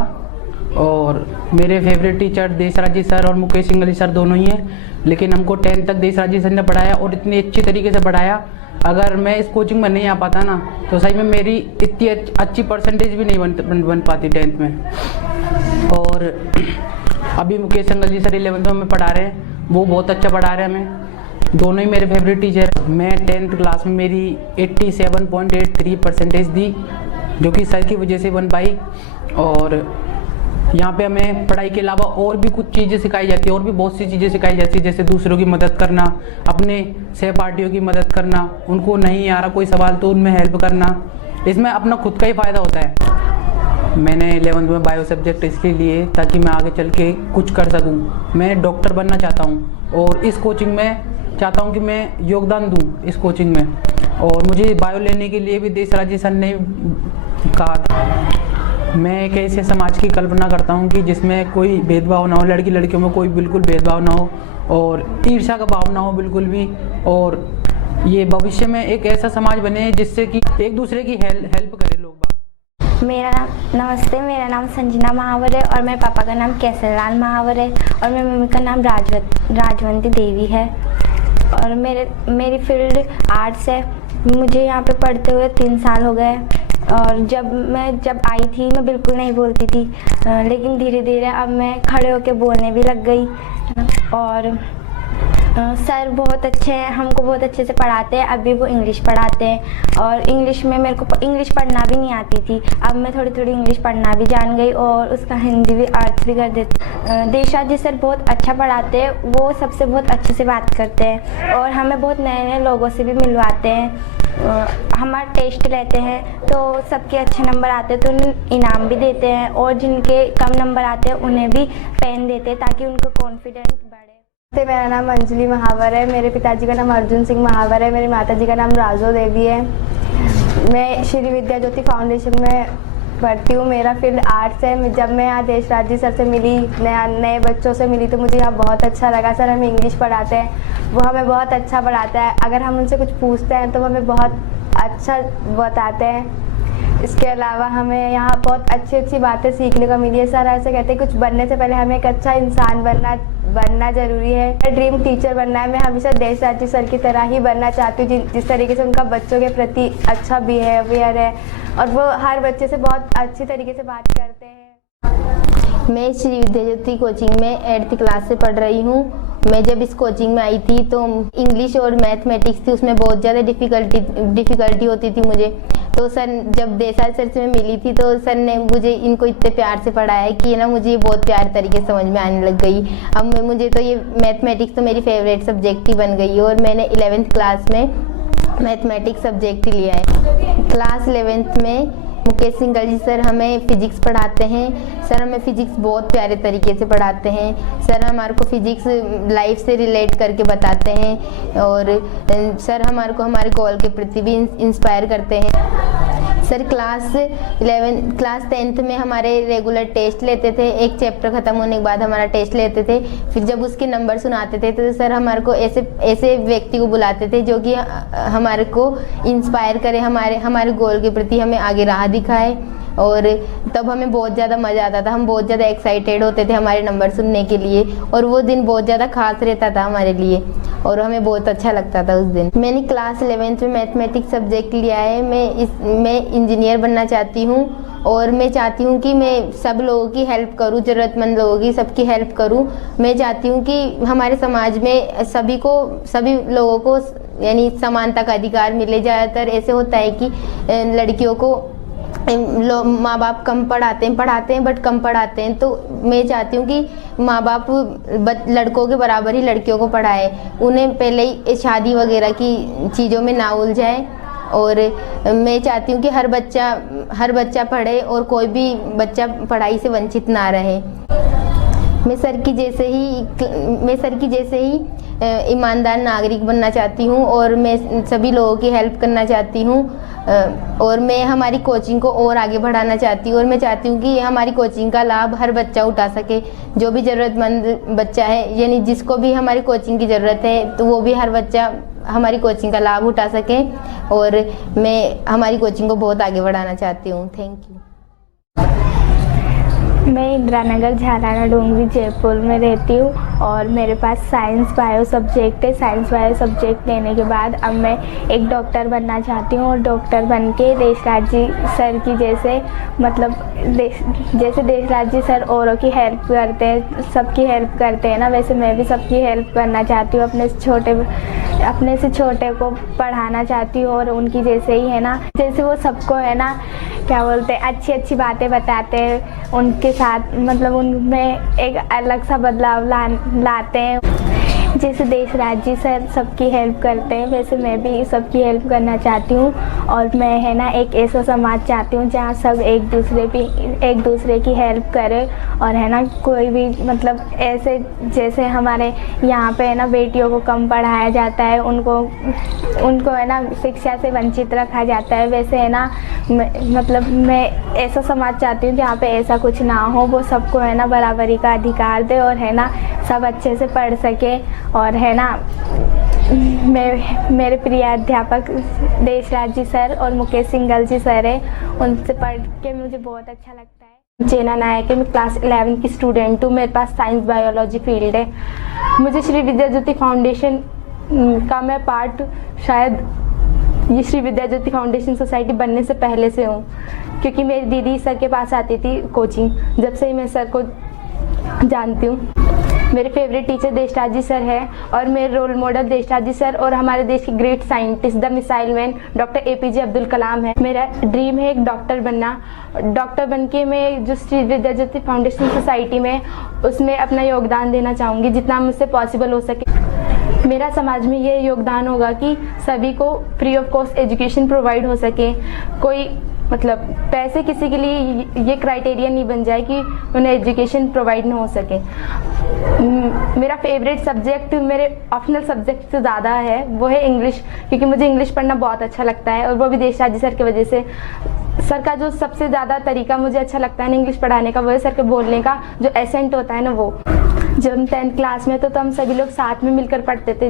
और मेरे favourite teacher Deshraj ji sir और मुकेश सिंघल जी सर दोनों ही हैं, लेकिन हमको 10th तक देशराज जी सर ने पढ़ाया और इतनी अच्छी तरीके से पढ़ाया। अगर मैं इस कोचिंग में नहीं आ पाता ना तो सही में मेरी इतनी अच्छी परसेंटेज भी नहीं बन पाती 10th में। और अभी मुकेश सिंघल जी सर 11th में पढ़ा रहे हैं, वो बहुत अच्छा पढ़ा रहे हैं हमें, दोनों ही मेरे फेवरेट टीचर। मैं 10th क्लास में मेरी 87.83 परसेंटेज दी, जो कि सर की वजह से बन पाई। और यहाँ पे हमें पढ़ाई के अलावा और भी कुछ चीज़ें सिखाई जाती है, और भी बहुत सी चीज़ें सिखाई जाती है, जैसे दूसरों की मदद करना, अपने सहपाठियों की मदद करना, उनको नहीं आ रहा कोई सवाल तो उनमें हेल्प करना, इसमें अपना खुद का ही फ़ायदा होता है। मैंने 11th में बायो सब्जेक्ट इसलिए लिए ताकि मैं आगे चल के कुछ कर सकूं। मैं डॉक्टर बनना चाहता हूं और इस कोचिंग में चाहता हूं कि मैं योगदान दूं इस कोचिंग में। और मुझे बायो लेने के लिए भी देशराज जी सर ने कहा था। मैं एक ऐसे समाज की कल्पना करता हूं कि जिसमें कोई भेदभाव ना हो, लड़की लड़कियों में कोई बिल्कुल भेदभाव ना हो और ईर्ष्या का भाव ना हो बिल्कुल भी। और ये भविष्य में एक ऐसा समाज बने जिससे कि एक दूसरे की हेल्प करे लोग बाग। नमस्ते, मेरा नाम संजना महावर है और मेरे पापा का नाम केसरलाल महावर है और मेरी मम्मी का नाम राजवंती देवी है। और मेरी फील्ड आर्ट्स है। मुझे यहाँ पे पढ़ते हुए 3 साल हो गए। और जब आई थी मैं बिल्कुल नहीं बोलती थी, लेकिन धीरे धीरे अब मैं खड़े होकर बोलने भी लग गई। और सर बहुत अच्छे हैं, हमको बहुत अच्छे से पढ़ाते हैं। अभी वो इंग्लिश पढ़ाते हैं और इंग्लिश में मेरे को इंग्लिश पढ़ना भी नहीं आती थी, अब मैं थोड़ी थोड़ी इंग्लिश पढ़ना भी जान गई और उसका हिंदी भी अर्थ भी कर देती। देशराज जी सर बहुत अच्छा पढ़ाते हैं, वो सबसे बहुत अच्छे से बात करते हैं और हमें बहुत नए नए लोगों से भी मिलवाते हैं। हमारा टेस्ट लेते हैं तो सबके अच्छे नंबर आते हैं तो उन्हें इनाम भी देते हैं और जिनके कम नंबर आते हैं उन्हें भी पेन देते हैं ताकि उनका कॉन्फिडेंस बढ़े। मेरा नाम अंजलि महावर है, मेरे पिताजी का नाम अर्जुन सिंह महावर है, मेरी माताजी का नाम राजो देवी है। मैं श्री विद्या ज्योति फाउंडेशन में पढ़ती हूँ। मेरा फील्ड आर्ट्स है। जब मैं यहाँ देशराज जी सर से मिली, नए बच्चों से मिली तो मुझे यहाँ बहुत अच्छा लगा। सर हमें इंग्लिश पढ़ाते हैं, वो हमें बहुत अच्छा पढ़ाता है। अगर हम उनसे कुछ पूछते हैं तो वो हमें बहुत अच्छा बताते हैं। इसके अलावा हमें यहाँ बहुत अच्छी अच्छी बातें सीखने को मिली है। सर ऐसे कहते हैं कुछ बनने से पहले हमें एक अच्छा इंसान बनना ज़रूरी है। मेरा ड्रीम टीचर बनना है। मैं हमेशा देशराज जी सर की तरह ही बनना चाहती हूँ, जिस तरीके से उनका बच्चों के प्रति अच्छा बिहेवियर है और वो हर बच्चे से बहुत अच्छी तरीके से बात करते हैं। मैं श्री विद्या ज्योति कोचिंग में 8th क्लास से पढ़ रही हूँ। मैं जब इस कोचिंग में आई थी तो इंग्लिश और मैथमेटिक्स थी, उसमें बहुत ज़्यादा डिफ़िकल्टी होती थी मुझे। तो सर जब देशराज सर से मैं मिली थी तो सर ने मुझे इनको इतने प्यार से पढ़ाया कि ना मुझे ये बहुत प्यार तरीके से समझ में आने लग गई। अब मुझे तो ये मैथमेटिक्स तो मेरी फेवरेट सब्जेक्ट ही बन गई और मैंने 11th क्लास में मैथमेटिक्स सब्जेक्ट ही लिया है। क्लास 11th में मुकेश सिंघल जी सर हमें फिजिक्स पढ़ाते हैं। सर हमें फिजिक्स बहुत प्यारे तरीके से पढ़ाते हैं। सर हमारे को फिजिक्स लाइफ से रिलेट करके बताते हैं और सर हमारे को हमारे गोल के प्रति भी इंस्पायर करते हैं। सर क्लास 10th में हमारे रेगुलर टेस्ट लेते थे। एक चैप्टर ख़त्म होने के बाद हमारा टेस्ट लेते थे। फिर जब उसके नंबर सुनाते थे तो सर हमारे को ऐसे व्यक्ति को बुलाते थे जो कि हमारे को इंस्पायर करे, हमारे गोल के प्रति हमें आगे राह दिखाए। और तब हमें बहुत ज़्यादा मज़ा आता था, हम बहुत ज़्यादा एक्साइटेड होते थे हमारे नंबर सुनने के लिए और वो दिन बहुत ज़्यादा खास रहता था हमारे लिए और हमें बहुत अच्छा लगता था उस दिन। मैंने क्लास 11th में मैथमेटिक्स सब्जेक्ट लिया है। मैं इंजीनियर बनना चाहती हूँ और मैं चाहती हूँ कि मैं सब लोगों की हेल्प करूँ, ज़रूरतमंद लोगों की सबकी हेल्प करूँ। मैं चाहती हूँ कि हमारे समाज में सभी लोगों को यानी समानता का अधिकार मिले। ज़्यादातर ऐसे होता है कि लड़कियों को माँ बाप कम पढ़ाते हैं बट कम पढ़ाते हैं। तो मैं चाहती हूँ कि माँ बाप लड़कों के बराबर ही लड़कियों को पढ़ाए, उन्हें पहले ही शादी वगैरह की चीज़ों में ना उलझाए। और मैं चाहती हूँ कि हर बच्चा पढ़े और कोई भी बच्चा पढ़ाई से वंचित ना रहे। मैं सर की जैसे ही ईमानदार नागरिक बनना चाहती हूँ और मैं सभी लोगों की हेल्प करना चाहती हूँ और मैं हमारी कोचिंग को और आगे बढ़ाना चाहती हूँ और मैं चाहती हूँ कि हमारी कोचिंग का लाभ हर बच्चा उठा सके। जो भी ज़रूरतमंद बच्चा है यानी जिसको भी हमारी कोचिंग की ज़रूरत है तो वो भी हर बच्चा हमारी कोचिंग का लाभ उठा सके और मैं हमारी कोचिंग को बहुत आगे बढ़ाना चाहती हूँ। Thank you. मैं इंदिरा नगर झालाना डोंगरी जयपुर में रहती हूँ और मेरे पास साइंस बायो सब्जेक्ट है। साइंस बायो सब्जेक्ट लेने के बाद अब मैं एक डॉक्टर बनना चाहती हूँ और डॉक्टर बन के देशराज जी सर की जैसे मतलब जैसे देशराज जी सर औरों की हेल्प करते हैं, सबकी हेल्प करते हैं ना, वैसे मैं भी सबकी हेल्प करना चाहती हूँ। अपने से छोटे को पढ़ाना चाहती हूँ और उनकी जैसे ही है ना, जैसे वो सबको है ना क्या बोलते हैं अच्छी अच्छी बातें बताते हैं, उनके साथ मतलब उनमें एक अलग सा बदलाव लाते हैं। जैसे देशराज जी सर सबकी हेल्प करते हैं वैसे मैं भी सबकी हेल्प करना चाहती हूँ और मैं है ना एक ऐसा समाज चाहती हूँ जहाँ सब एक दूसरे की हेल्प करें और है ना कोई भी मतलब ऐसे जैसे हमारे यहाँ पे है ना बेटियों को कम पढ़ाया जाता है, उनको है ना शिक्षा से वंचित रखा जाता है, वैसे है ना मतलब मैं ऐसा समाज चाहती हूँ जहाँ पे ऐसा कुछ ना हो, वो सबको है ना बराबरी का अधिकार दे और है ना सब अच्छे से पढ़ सके। और है ना मेरे प्रिय अध्यापक देशराज जी सर और मुकेश सिंघल जी सर है, उनसे पढ़ के मुझे बहुत अच्छा लगता है। चेना नायक है, मैं क्लास 11 की स्टूडेंट हूँ। मेरे पास साइंस बायोलॉजी फील्ड है। मुझे श्री विद्या ज्योति फाउंडेशन का मैं पार्ट शायद ये श्री विद्या ज्योति फाउंडेशन सोसाइटी बनने से पहले से हूँ, क्योंकि मेरी दीदी सर के पास आती थी कोचिंग, जब से ही मैं सर को जानती हूँ। मेरे favourite teacher Deshraj ji sir है और मेरे role model Deshraj ji sir और हमारे देश के great scientist the missile man doctor APJ Abdul Kalam है। मेरा ड्रीम है एक डॉक्टर बनना। डॉक्टर बनके मैं जो श्री विद्या ज्योति फाउंडेशन सोसाइटी में उसमें अपना योगदान देना चाहूँगी जितना मुझसे पॉसिबल हो सके। मेरा समाज में ये योगदान होगा कि सभी को free of cost education provide हो सके। कोई मतलब पैसे किसी के लिए ये क्राइटेरिया नहीं बन जाए कि उन्हें एजुकेशन प्रोवाइड ना हो सके। मेरा फेवरेट सब्जेक्ट मेरे ऑप्शनल सब्जेक्ट से ज़्यादा है वो है इंग्लिश, क्योंकि मुझे इंग्लिश पढ़ना बहुत अच्छा लगता है और वो भी देशराज जी सर की वजह से। सर का जो सबसे ज़्यादा तरीका मुझे अच्छा लगता है ना इंग्लिश पढ़ाने का, वो है सर के बोलने का जो एसेंट होता है ना वो। जब हम 10th क्लास में तो हम सभी लोग साथ में मिलकर पढ़ते थे।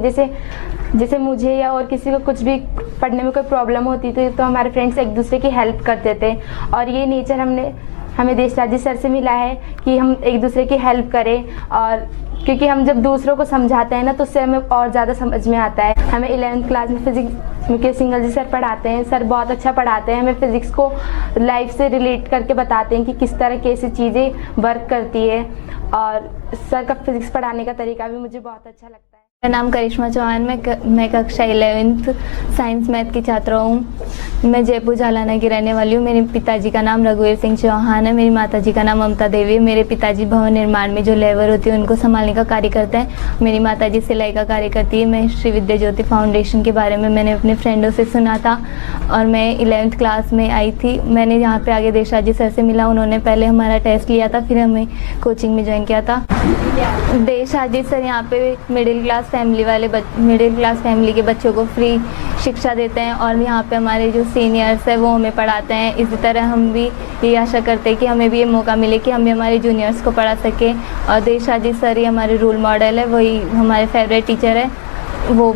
जैसे मुझे या और किसी को कुछ भी पढ़ने में कोई प्रॉब्लम होती थी तो हमारे फ्रेंड्स एक दूसरे की हेल्प करते थे और ये नेचर हमें देशराज जी सर से मिला है कि हम एक दूसरे की हेल्प करें। और क्योंकि हम जब दूसरों को समझाते हैं ना तो उससे हमें और ज़्यादा समझ में आता है। हमें 11th क्लास में फिजिक्स मुकेश सिंघल जी सर पढ़ाते हैं। सर बहुत अच्छा पढ़ाते हैं, हमें फिजिक्स को लाइफ से रिलेट करके बताते हैं कि किस तरह कैसी चीज़ें वर्क करती है और सर का फिजिक्स पढ़ाने का तरीका भी मुझे बहुत अच्छा लगता है। मेरा नाम करिश्मा चौहान, मैं कक्षा 11th साइंस मैथ की छात्रा हूँ। मैं जयपुर झालाना की रहने वाली हूँ। मेरे पिताजी का नाम रघुवीर सिंह चौहान है, मेरी माताजी का नाम ममता देवी है। मेरे पिताजी भवन निर्माण में जो लेबर होती है उनको संभालने का कार्य करते हैं। मेरी माताजी सिलाई का कार्य करती है। मैं श्री विद्या ज्योति फाउंडेशन के बारे में मैंने अपने फ्रेंडों से सुना था और मैं 11th क्लास में आई थी। मैंने यहाँ पे आगे देशराज जी सर से मिला, उन्होंने पहले हमारा टेस्ट लिया था, फिर हमें कोचिंग में ज्वाइन किया था। देशराज जी सर यहाँ पे मिडिल क्लास फैमिली के बच्चों को फ्री शिक्षा देते हैं और यहाँ पे हमारे जो सीनियर्स हैं वो हमें पढ़ाते हैं। इसी तरह हम भी ये आशा करते हैं कि हमें भी ये मौका मिले कि हम भी हमारे जूनियर्स को पढ़ा सकें। और देशराज जी सर ही हमारे रोल मॉडल है, वही हमारे फेवरेट टीचर है, वो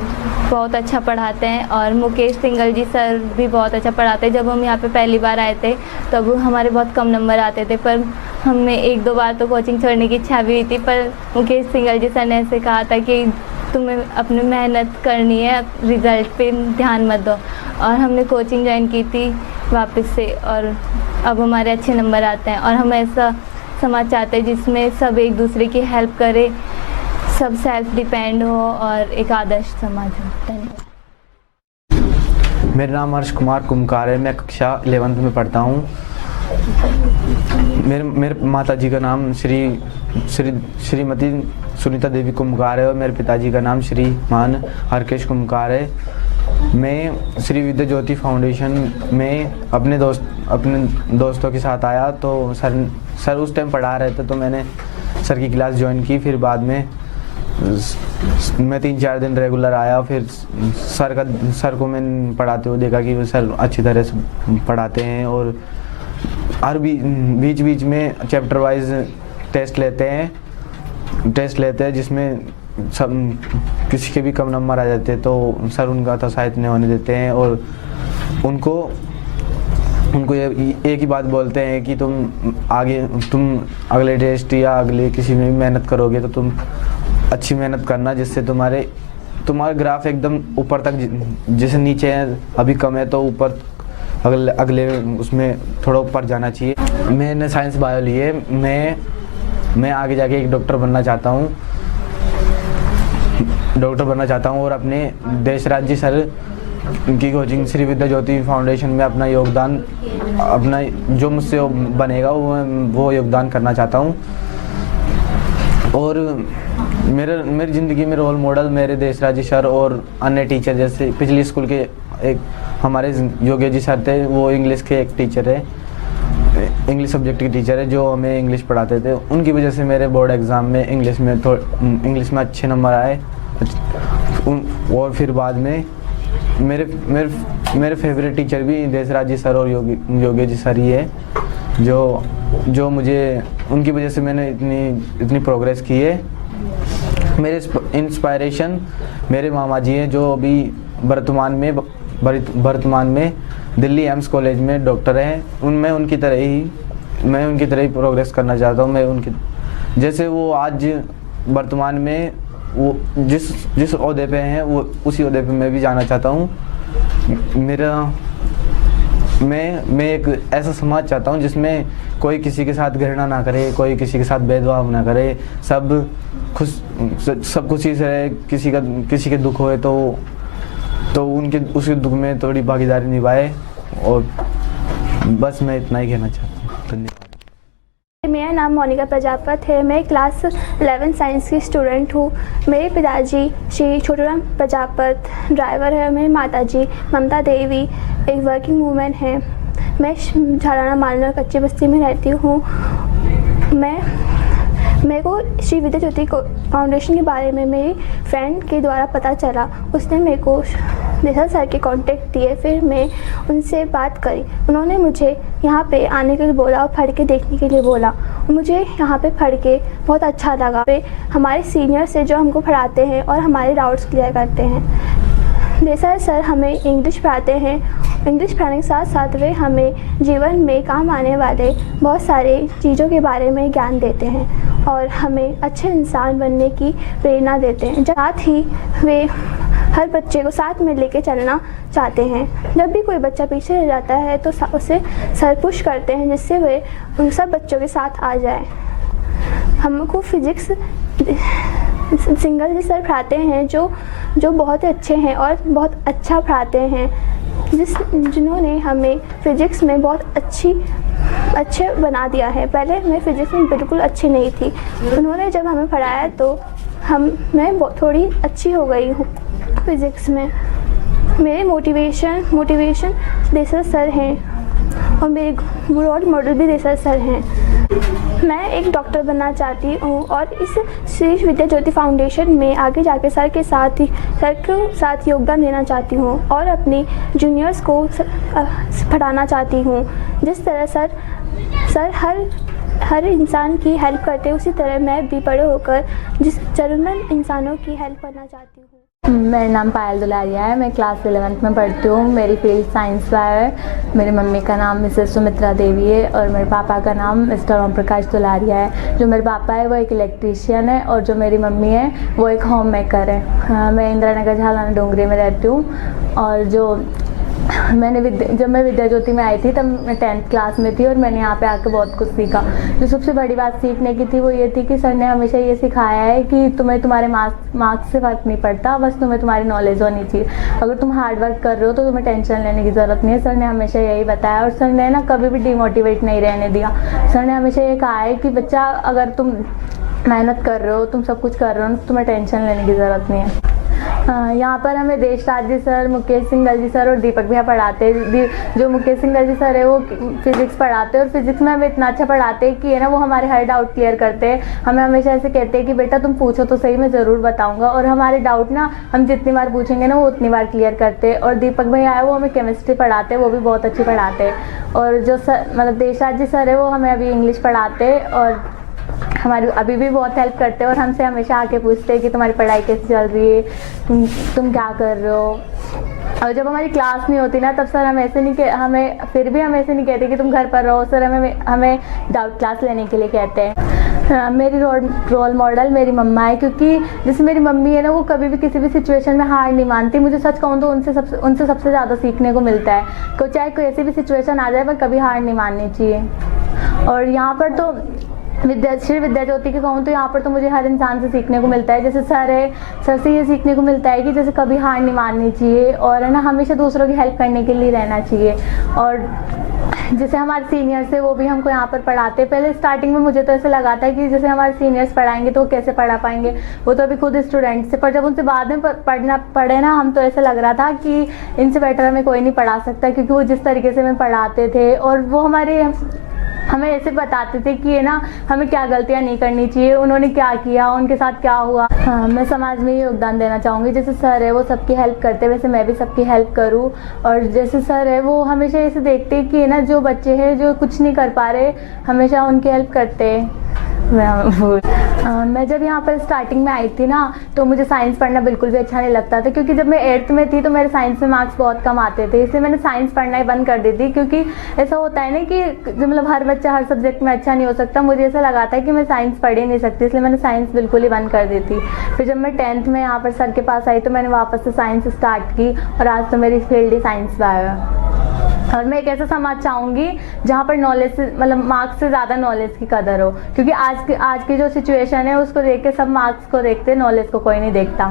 बहुत अच्छा पढ़ाते हैं। और मुकेश सिंघल जी सर भी बहुत अच्छा पढ़ाते हैं। जब हम यहाँ पे पहली बार आए थे तब हमारे बहुत कम नंबर आते थे, पर हमें 1-2 बार तो कोचिंग छोड़ने की इच्छा भी हुई थी, पर मुकेश सिंघल जी सर ने ऐसे कहा था कि तुम्हें अपनी मेहनत करनी है, रिज़ल्ट पे ध्यान मत दो। और हमने कोचिंग ज्वाइन की थी वापस से और अब हमारे अच्छे नंबर आते हैं। और हम ऐसा समाज चाहते हैं जिसमें सब एक दूसरे की हेल्प करे, सब सेल्फ डिपेंड हो और एक आदर्श समाज हो। धन्यवाद। मेरा नाम हर्ष कुमार कुमकार है, मैं कक्षा 11th में पढ़ता हूँ। मेरे माताजी का नाम श्रीमती सुनीता देवी कुमकार है और मेरे पिताजी का नाम श्रीमान हरकेश कुमकार है। मैं श्री विद्या ज्योति फाउंडेशन में अपने दोस्तों के साथ आया तो सर उस टाइम पढ़ा रहे थे तो मैंने सर की क्लास ज्वाइन की। फिर बाद में मैं 3-4 दिन रेगुलर आया। फिर सर को मैंने पढ़ाते हुए देखा कि वो सर अच्छी तरह से पढ़ाते हैं और हर बीच में चैप्टर वाइज टेस्ट लेते हैं जिसमें सब किसी के भी कम नंबर आ जाते हैं तो सर उनका हतोत्साहित नहीं होने देते हैं और उनको उनको एक ही बात बोलते हैं कि तुम अगले टेस्ट या अगले किसी में भी मेहनत करोगे तो तुम अच्छी मेहनत करना, जिससे तुम्हारा ग्राफ एकदम ऊपर तक, जैसे नीचे है अभी कम है तो ऊपर अगले उसमें थोड़ा ऊपर जाना चाहिए। मैंने साइंस बायो लिए, मैं आगे जाके एक डॉक्टर बनना चाहता हूँ और अपने देश राज्य सर की कोचिंग श्री विद्या ज्योति फाउंडेशन में अपना जो मुझसे बनेगा वो योगदान करना चाहता हूँ। और मेरी ज़िंदगी में रोल मॉडल मेरे देश राज्य सर और अन्य टीचर, जैसे पिछली स्कूल के एक हमारे योगेश जी सर थे, वो इंग्लिश के एक टीचर है, इंग्लिश सब्जेक्ट के टीचर है जो हमें इंग्लिश पढ़ाते थे। उनकी वजह से मेरे बोर्ड एग्ज़ाम में इंग्लिश में अच्छे नंबर आए। और फिर बाद में मेरे फेवरेट टीचर भी देश राज्य सर और योगेश जी सर ही है, जो मुझे उनकी वजह से मैंने इतनी प्रोग्रेस की है। मेरे इंस्पायरेशन मेरे मामा जी हैं, जो अभी वर्तमान में दिल्ली एम्स कॉलेज में डॉक्टर हैं। मैं उनकी तरह ही प्रोग्रेस करना चाहता हूँ। मैं उनकी जैसे वो आज वर्तमान में वो जिस ओहदे पे हैं वो उसी ओहदे पे मैं भी जाना चाहता हूँ। मैं एक ऐसा समाज चाहता हूँ जिसमें कोई किसी के साथ घृणा ना करे, कोई किसी के साथ भेदभाव ना करे, सब खुशी से रहे। किसी के दुख होए तो उनके उसके दुख में थोड़ी भागीदारी निभाए। और बस मैं इतना ही कहना चाहता हूँ। धन्यवाद। मेरा नाम मोनिका प्रजापत है। मैं क्लास 11 साइंस की स्टूडेंट हूँ। मेरे पिताजी श्री छोटूराम प्रजापत ड्राइवर है। मेरी माताजी ममता देवी एक वर्किंग वूमेन है। मैं झालाना मालना कच्ची बस्ती में रहती हूँ। मेरे को श्री विद्या ज्योति फाउंडेशन के बारे में मेरी फ्रेंड के द्वारा पता चला। उसने मेरे को देसाई सर के कांटेक्ट दिए, फिर मैं उनसे बात करी। उन्होंने मुझे यहाँ पे आने के लिए बोला और पढ़ के देखने के लिए बोला। मुझे यहाँ पे पढ़ के बहुत अच्छा लगा। पे हमारे सीनियर से जो हमको पढ़ाते हैं और हमारे डाउट्स क्लियर करते हैं। देसाई सर हमें इंग्लिश पढ़ाते हैं। इंग्लिश पढ़ाने के साथ साथ वे हमें जीवन में काम आने वाले बहुत सारे चीज़ों के बारे में ज्ञान देते हैं और हमें अच्छे इंसान बनने की प्रेरणा देते हैं। साथ ही वे हर बच्चे को साथ में लेके चलना चाहते हैं। जब भी कोई बच्चा पीछे रह जाता है तो उसे सर पुश करते हैं, जिससे वे उन सब बच्चों के साथ आ जाए। हमको फिजिक्स सिंगल जी सर पढ़ाते हैं जो बहुत अच्छे हैं और बहुत अच्छा पढ़ाते हैं, जिन्होंने हमें फ़िज़िक्स में बहुत अच्छे बना दिया है। पहले मैं फ़िज़िक्स में बिल्कुल अच्छी नहीं थी। उन्होंने जब हमें पढ़ाया तो मैं थोड़ी अच्छी हो गई हूँ फ़िज़िक्स में। मेरे मोटिवेशन देसाई सर हैं और मेरे रोल मॉडल भी देसाई सर हैं। मैं एक डॉक्टर बनना चाहती हूँ और इस श्री विद्या ज्योति फाउंडेशन में आगे जाके सर के साथ योगदान देना चाहती हूँ और अपनी जूनियर्स को पढ़ाना चाहती हूँ। जिस तरह सर हर इंसान की हेल्प करते हैं, उसी तरह मैं भी बड़े होकर जिस ज़रूरतमंद इंसानों की हेल्प करना चाहती हूँ। मेरा नाम पायल दुलारिया है। मैं क्लास 11th में पढ़ती हूँ। मेरी फील्ड साइंस बायो है। मेरी मम्मी का नाम मिसेस सुमित्रा देवी है और मेरे पापा का नाम मिस्टर ओम प्रकाश दुलारिया है। जो मेरे पापा है वो एक इलेक्ट्रीशियन है और जो मेरी मम्मी है वो एक होम मेकर है। मैं इंदिरा नगर झालाना डोंगरी में रहती हूँ। और जब मैं विद्या ज्योति में आई थी तब मैं 10th क्लास में थी और मैंने यहाँ पे आके बहुत कुछ सीखा। जो सबसे बड़ी बात सीखने की थी वो ये थी कि सर ने हमेशा ये सिखाया है कि तुम्हें तुम्हारे मार्क्स से फ़र्क नहीं पड़ता, बस तुम्हें तुम्हारी नॉलेज होनी चाहिए। अगर तुम हार्ड वर्क कर रहे हो तो तुम्हें टेंशन लेने की ज़रूरत नहीं है। सर ने हमेशा यही बताया और सर ने ना कभी भी डिमोटिवेट नहीं रहने दिया। सर ने हमेशा ये कहा है कि बच्चा अगर तुम मेहनत कर रहे हो, तुम सब कुछ कर रहे हो, तो तुम्हें टेंशन लेने की ज़रूरत नहीं है। यहाँ पर हमें देश राज जी सर, मुकेश सिंघल जी सर और दीपक भैया पढ़ाते हैं। जो मुकेश सिंघल जी सर है वो फिज़िक्स पढ़ाते हैं और फिज़िक्स में हमें इतना अच्छा पढ़ाते हैं कि है ना वो हमारे हर डाउट क्लियर करते हैं। हमें हमेशा ऐसे कहते हैं कि बेटा तुम पूछो तो सही, मैं ज़रूर बताऊँगा। और हमारे डाउट ना हम जितनी बार पूछेंगे ना वो उतनी बार क्लियर करते हैं। और दीपक भैया है वो हमें केमिस्ट्री पढ़ाते हैं, वो भी बहुत अच्छी पढ़ाते हैं। और जो सर देश राज जी सर है वो हमें अभी इंग्लिश पढ़ाते हैं और हमारी अभी भी बहुत हेल्प करते हैं और हमसे हमेशा आके पूछते हैं कि तुम्हारी पढ़ाई कैसी चल रही है, तुम क्या कर रहे हो। और जब हमारी क्लास नहीं होती ना तब सर हम ऐसे नहीं हमें फिर भी हम ऐसे नहीं कहते कि तुम घर पर रहो, सर हमें डाउट क्लास लेने के लिए कहते हैं। मेरी रोल मॉडल मेरी मम्मा है, क्योंकि जैसे मेरी मम्मी है ना, वो कभी भी किसी भी सिचुएशन में हार नहीं मानती। मुझे सच कहूँ तो उनसे सबसे ज़्यादा सीखने को मिलता है कि चाहे कोई ऐसी भी सिचुएशन आ जाए पर कभी हार नहीं माननी चाहिए। और यहाँ पर तो श्री विद्या ज्योति की कहूँ तो यहाँ पर तो मुझे हर इंसान से सीखने को मिलता है। जैसे सर से ये सीखने को मिलता है कि जैसे कभी हार नहीं माननी चाहिए और है ना, हमेशा दूसरों की हेल्प करने के लिए रहना चाहिए। और जैसे हमारे सीनियर्स है वो भी हमको यहाँ पर पढ़ाते। पहले स्टार्टिंग में मुझे तो ऐसे लगा था कि जैसे हमारे सीनियर्स पढ़ाएंगे तो वो कैसे पढ़ा पाएंगे, वो तो अभी खुद स्टूडेंट्स थे। पर जब उनसे बाद में पढ़े ना हम, तो ऐसा लग रहा था कि इनसे बेटर हमें कोई नहीं पढ़ा सकता, क्योंकि वो जिस तरीके से हमें पढ़ाते थे और वो हमें ऐसे बताते थे कि ये ना हमें क्या गलतियाँ नहीं करनी चाहिए, उन्होंने क्या किया, उनके साथ क्या हुआ। हाँ, मैं समाज में योगदान देना चाहूँगी। जैसे सर है वो सबकी हेल्प करते, वैसे मैं भी सबकी हेल्प करूँ। और जैसे सर है वो हमेशा ऐसे देखते कि ना जो बच्चे हैं जो कुछ नहीं कर पा रहे, हमेशा उनकी हेल्प करते। मैं जब यहाँ पर स्टार्टिंग में आई थी ना, तो मुझे साइंस पढ़ना बिल्कुल भी अच्छा नहीं लगता था, क्योंकि जब मैं 8th में थी तो मेरे साइंस में मार्क्स बहुत कम आते थे, इसलिए मैंने साइंस पढ़ना ही बंद कर दी थी। क्योंकि ऐसा होता है ना कि मतलब हर बच्चा हर सब्जेक्ट में अच्छा नहीं हो सकता। मुझे ऐसा लगा था कि मैं साइंस पढ़ ही नहीं सकती, इसलिए मैंने साइंस बिल्कुल ही बंद कर दी थी। फिर जब मैं 10th में यहाँ पर सर के पास आई तो मैंने वापस से साइंस स्टार्ट की और आज तो मेरी फील्ड ही साइंस में आया। और मैं एक ऐसा समाज चाहूँगी जहाँ पर नॉलेज से मतलब मार्क्स से ज़्यादा नॉलेज की कदर हो, क्योंकि आज की जो सिचुएशन है उसको देख के सब मार्क्स को देखते, नॉलेज को कोई नहीं देखता।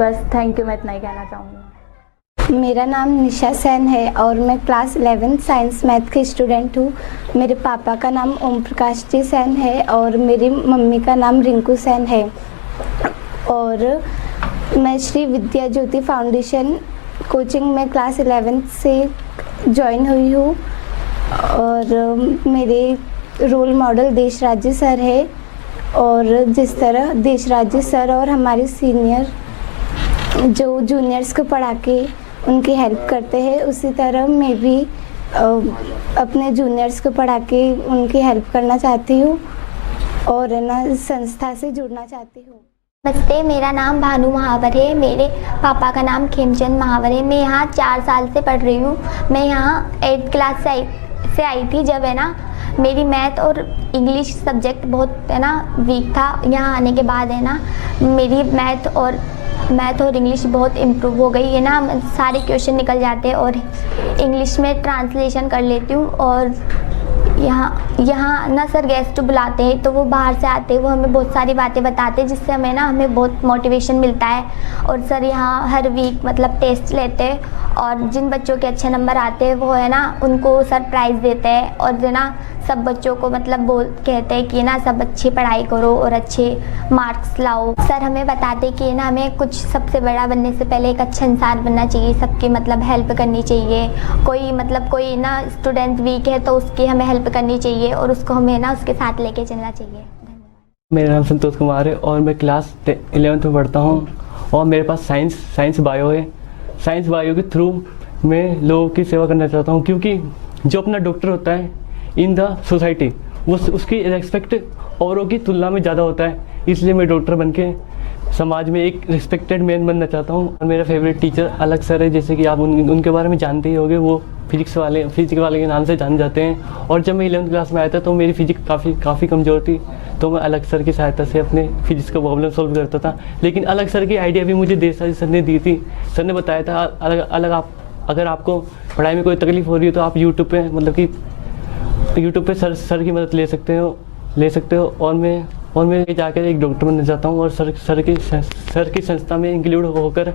बस थैंक यू, मैं इतना ही कहना चाहूँगी। मेरा नाम निशा सेन है और मैं क्लास 11 साइंस मैथ की स्टूडेंट हूँ। मेरे पापा का नाम ओम प्रकाश जी सेन है और मेरी मम्मी का नाम रिंकू सेन है। और मैं श्री विद्या ज्योति फाउंडेशन कोचिंग में क्लास 11 से ज्वाइन हुई हूँ और मेरे role model Deshraj ji sir है। और जिस तरह देशराज जी सर और हमारे सीनियर जो जूनियर्स को पढ़ा के उनकी हेल्प करते हैं, उसी तरह मैं भी अपने जूनियर्स को पढ़ा के उनकी हेल्प करना चाहती हूँ और ना संस्था से जुड़ना चाहती हूँ। नमस्ते, मेरा नाम भानु महावर है। मेरे पापा का नाम खेमचंद महावर है। मैं यहाँ 4 साल से पढ़ रही हूँ। मैं यहाँ 8th क्लास से आई थी, जब है ना मेरी मैथ और इंग्लिश सब्जेक्ट बहुत है ना वीक था। यहाँ आने के बाद है ना मेरी मैथ और इंग्लिश बहुत इम्प्रूव हो गई है ना। सारे क्वेश्चन निकल जाते हैं और इंग्लिश में ट्रांसलेशन कर लेती हूँ। और यहाँ ना सर गेस्ट बुलाते हैं तो वो बाहर से आते हैं, वो हमें बहुत सारी बातें बताते हैं जिससे हमें बहुत मोटिवेशन मिलता है। और सर यहाँ हर वीक मतलब टेस्ट लेते हैं और जिन बच्चों के अच्छे नंबर आते हैं वो है ना उनको सर प्राइज़ देते हैं। और जो ना सब बच्चों को मतलब कहते हैं कि ना सब अच्छी पढ़ाई करो और अच्छे मार्क्स लाओ। सर हमें बताते हैं कि ना हमें कुछ सबसे बड़ा बनने से पहले एक अच्छा इंसान बनना चाहिए, सबकी मतलब हेल्प करनी चाहिए। कोई ना स्टूडेंट वीक है तो उसकी हमें हेल्प करनी चाहिए और उसको हमें ना उसके साथ लेके चलना चाहिए। मेरा नाम संतोष कुमार है और मैं क्लास 11th में पढ़ता हूँ और मेरे पास साइंस बायो है। साइंस बायो के थ्रू मैं लोगों की सेवा करना चाहता हूँ, क्योंकि जो अपना डॉक्टर होता है इन द सोसाइटी वो उसकी रेस्पेक्ट औरों की तुलना में ज़्यादा होता है। इसलिए मैं डॉक्टर बन के समाज में एक रिस्पेक्टेड मैन बनना चाहता हूँ। और मेरा फेवरेट टीचर अलग सर है, जैसे कि आप उनके बारे में जानते ही होंगे। वो फिजिक्स वाले के नाम से जाने जाते हैं। और जब मैं 11th क्लास में आया था तो मेरी फिजिक्स काफ़ी कमज़ोर थी, तो मैं अलग सर की सहायता से अपने फिजिक्स का प्रॉब्लम सॉल्व करता था। लेकिन अलग सर की आइडिया भी मुझे देशराज सर ने दी थी। सर ने बताया था अगर आपको पढ़ाई में कोई तकलीफ हो रही है तो आप यूट्यूब पे सर की मदद ले सकते हो। और मैं जाकर एक डॉक्टर बनना चाहता हूँ और सर की संस्था में इंक्लूड होकर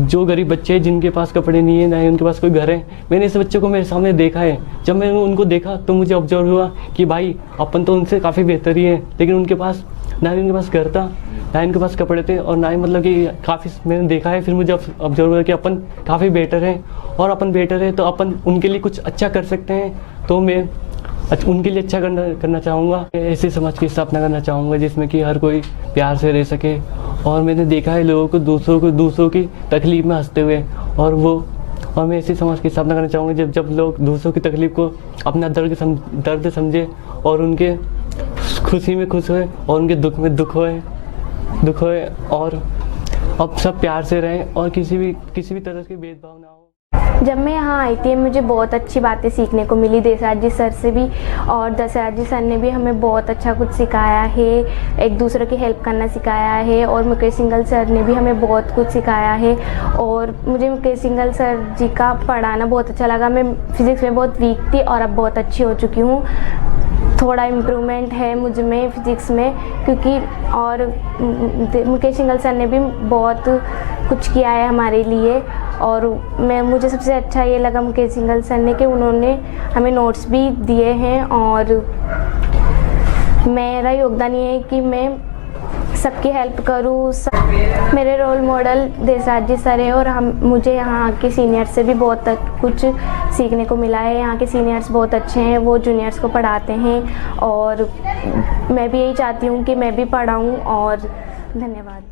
जो गरीब बच्चे हैं जिनके पास कपड़े नहीं है ना ही उनके पास कोई घर है, मैंने ऐसे बच्चों को मेरे सामने देखा है। जब मैंने उनको देखा तो मुझे ऑब्जर्व हुआ कि भाई अपन तो उनसे काफ़ी बेहतर ही है, लेकिन उनके पास ना ही उनके पास घर था, ना ही उनके पास कपड़े थे और ना ही मतलब कि काफ़ी मैंने देखा है। फिर मुझे ऑब्जर्व हुआ कि अपन काफ़ी बेटर है और अपन बेटर है तो अपन उनके लिए कुछ अच्छा कर सकते हैं। तो मैं उनके लिए अच्छा करना चाहूँगा। ऐसे समाज की स्थापना करना चाहूँगा जिसमें कि हर कोई प्यार से रह सके। और मैंने देखा है लोगों को दूसरों की तकलीफ में हंसते हुए, और मैं ऐसे समाज की स्थापना करना चाहूँगा जब लोग दूसरों की तकलीफ को अपना दर्द समझे और उनके खुशी में खुश होए और उनके दुख में दुख होए और अब सब प्यार से रहें और किसी भी तरह के भेदभाव ना हो। जब मैं यहाँ आई थी मुझे बहुत अच्छी बातें सीखने को मिली देसराज जी सर से भी, और दशरथ जी सर ने भी हमें बहुत अच्छा कुछ सिखाया है, एक दूसरे की हेल्प करना सिखाया है, और मुकेश सिंघल सर ने भी हमें बहुत कुछ सिखाया है। और मुझे मुकेश सिंघल सर जी का पढ़ाना बहुत अच्छा लगा। मैं फिज़िक्स में बहुत वीक थी और अब बहुत अच्छी हो चुकी हूँ। थोड़ा इम्प्रूवमेंट है मुझ में फिज़िक्स में, क्योंकि और मुकेश सिंघल सर ने भी बहुत कुछ किया है हमारे लिए। और मुझे सबसे अच्छा ये लगा मुकेश सिंघल सर ने कि उन्होंने हमें नोट्स भी दिए हैं, और मेरा योगदान ये है कि मैं सबकी हेल्प करूँ। मेरे रोल मॉडल देसराज जी सर है, और मुझे यहाँ के सीनियर्स से भी बहुत कुछ सीखने को मिला है। यहाँ के सीनियर्स बहुत अच्छे हैं, वो जूनियर्स को पढ़ाते हैं, और मैं भी यही चाहती हूँ कि मैं भी पढ़ाऊँ। और धन्यवाद।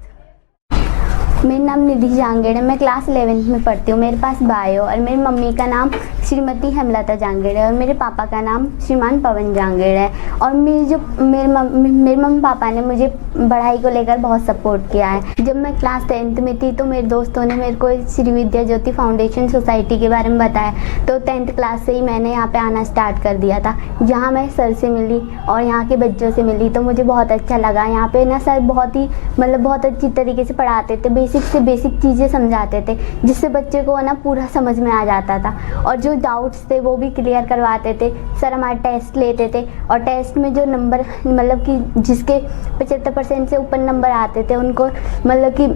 मेरा नाम निधि जांगेड़ है, मैं क्लास 11th में पढ़ती हूँ। मेरे पास बायो, और मेरी मम्मी का नाम श्रीमती हेमलता जांगेड़ है, और मेरे पापा का नाम श्रीमान पवन जांगेड़ है। और मेरे मम्मी पापा ने मुझे पढ़ाई को लेकर बहुत सपोर्ट किया है। जब मैं क्लास 10th में थी तो मेरे दोस्तों ने मेरे को श्री विद्या ज्योति फाउंडेशन सोसाइटी के बारे में बताया, तो 10th क्लास से ही मैंने यहाँ पे आना स्टार्ट कर दिया था। जहाँ मैं सर से मिली और यहाँ के बच्चों से मिली तो मुझे बहुत अच्छा लगा। यहाँ पे ना सर बहुत ही बहुत अच्छी तरीके से पढ़ाते थे, बेसिक से बेसिक चीज़ें समझाते थे, जिससे बच्चे को ना पूरा समझ में आ जाता था। और जो डाउट्स थे वो भी क्लियर करवाते थे। सर हमारे टेस्ट लेते थे, और टेस्ट में जो नंबर कि जिसके 75% से ऊपर नंबर आते थे उनको कि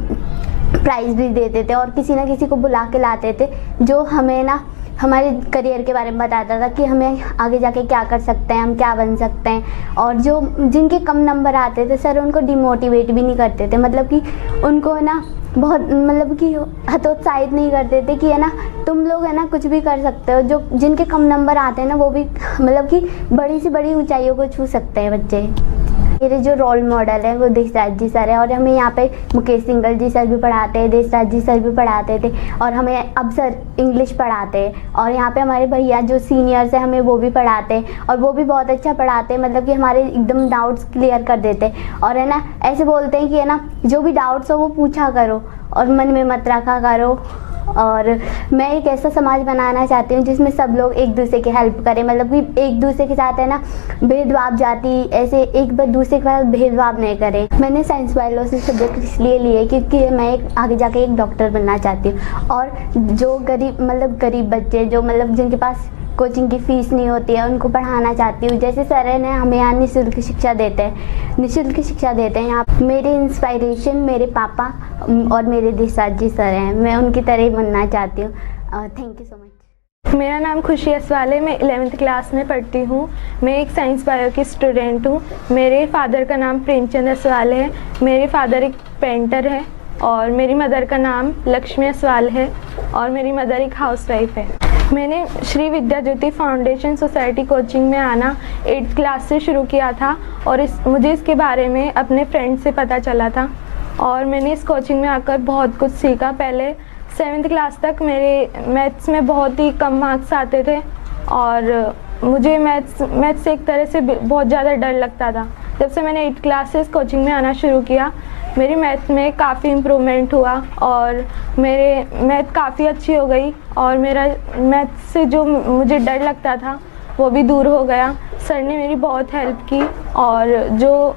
प्राइज़ भी देते थे, और किसी ना किसी को बुला के लाते थे जो हमें ना हमारे करियर के बारे में बताता था कि हमें आगे जाके क्या कर सकते हैं, हम क्या बन सकते हैं। और जो जिनके कम नंबर आते थे सर उनको डिमोटिवेट भी नहीं करते थे, कि उनको है ना बहुत कि हतोत्साहित नहीं करते थे कि है ना तुम लोग है ना कुछ भी कर सकते हो। जो जिनके कम नंबर आते हैं ना वो भी कि बड़ी से बड़ी ऊंचाइयों को छू सकते हैं बच्चे। मेरे जो रोल मॉडल है वो देसराज जी सर है, और हमें यहाँ पे मुकेश सिंघल जी सर भी पढ़ाते हैं, देसराज जी सर भी पढ़ाते थे, और हमें अब सर इंग्लिश पढ़ाते हैं। और यहाँ पे हमारे भैया जो सीनियर्स हैं हमें वो भी पढ़ाते हैं, और वो भी बहुत अच्छा पढ़ाते हैं, कि हमारे एकदम डाउट्स क्लियर कर देते हैं। और है ना ऐसे बोलते हैं कि है ना जो भी डाउट्स हो वो पूछा करो और मन में मत रखा करो। और मैं एक ऐसा समाज बनाना चाहती हूँ जिसमें सब लोग एक दूसरे की हेल्प करें, कि एक दूसरे के साथ है ना भेदभाव जाति ऐसे एक दूसरे के साथ भेदभाव नहीं करें। मैंने साइंस बायोलॉजी सब्जेक्ट इसलिए लिए क्योंकि मैं आगे जाके एक डॉक्टर बनना चाहती हूँ। और जो गरीब बच्चे जो जिनके पास कोचिंग की फ़ीस नहीं होती है उनको पढ़ाना चाहती हूँ। जैसे सर ने हमें यहाँ निःशुल्क शिक्षा देते हैं यहाँ। मेरी इंस्पायरेशन मेरे पापा और मेरे देसराज जी सर हैं, मैं उनकी तरह ही बनना चाहती हूँ। Thank you so much. मेरा नाम खुशी असवाल है, मैं 11th क्लास में पढ़ती हूँ। मैं एक साइंस बायो की स्टूडेंट हूँ। मेरे फादर का नाम प्रेमचंद असवाल है। मेरे फादर एक पेंटर है, और मेरी मदर का नाम लक्ष्मी असवाल है, और मेरी मदर एक हाउसवाइफ है। मैंने श्री विद्या ज्योति फाउंडेशन सोसाइटी कोचिंग में आना 8th क्लास से शुरू किया था, और मुझे इसके बारे में अपने फ्रेंड से पता चला था, और मैंने इस कोचिंग में आकर बहुत कुछ सीखा। पहले 7th क्लास तक मेरे मैथ्स में बहुत ही कम मार्क्स आते थे, और मुझे मैथ्स से एक तरह से बहुत ज़्यादा डर लगता था। जब से मैंने 8th क्लास से इस कोचिंग में आना शुरू किया मेरी मैथ में काफ़ी इम्प्रूवमेंट हुआ, और मेरे मैथ काफ़ी अच्छी हो गई, और मेरा मैथ से जो मुझे डर लगता था वो भी दूर हो गया। सर ने मेरी बहुत हेल्प की, और जो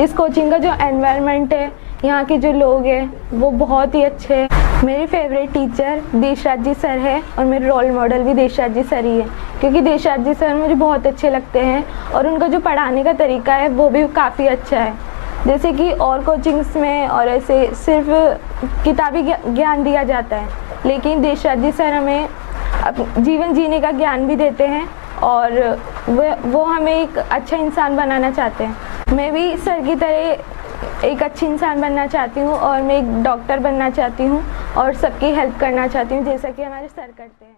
इस कोचिंग का जो एनवायरनमेंट है, यहाँ के जो लोग हैं वो बहुत ही अच्छे हैं। मेरी फेवरेट टीचर देसराज जी सर है, और मेरे रोल मॉडल भी देसराज जी सर ही है, क्योंकि देसराज जी सर मुझे बहुत अच्छे लगते हैं, और उनका जो पढ़ाने का तरीका है वो भी काफ़ी अच्छा है। जैसे कि और कोचिंग्स में और ऐसे सिर्फ किताबी ज्ञान दिया जाता है, लेकिन देसराज जी सर हमें जीवन जीने का ज्ञान भी देते हैं, और वो हमें एक अच्छा इंसान बनाना चाहते हैं। मैं भी सर की तरह एक अच्छी इंसान बनना चाहती हूँ, और मैं एक डॉक्टर बनना चाहती हूँ, और सबकी हेल्प करना चाहती हूँ जैसा कि हमारे सर करते हैं।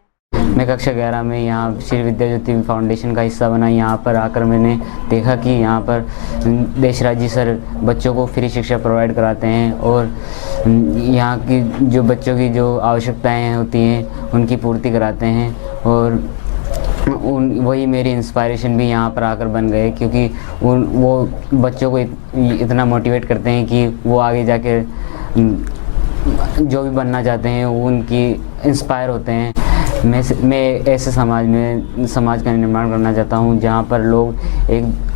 मैं कक्षा 11 में यहाँ श्री विद्या ज्योति फाउंडेशन का हिस्सा बना। यहाँ पर आकर मैंने देखा कि यहाँ पर देसराज जी सर बच्चों को फ्री शिक्षा प्रोवाइड कराते हैं, और यहाँ की जो बच्चों की जो आवश्यकताएं होती हैं उनकी पूर्ति कराते हैं, और वही मेरी इंस्पायरेशन भी यहाँ पर आकर बन गए, क्योंकि वो बच्चों को इतना मोटिवेट करते हैं कि वो आगे जाके जो भी बनना चाहते हैं वो उनकी इंस्पायर होते हैं। मैं ऐसे समाज का निर्माण करना चाहता हूँ जहाँ पर लोग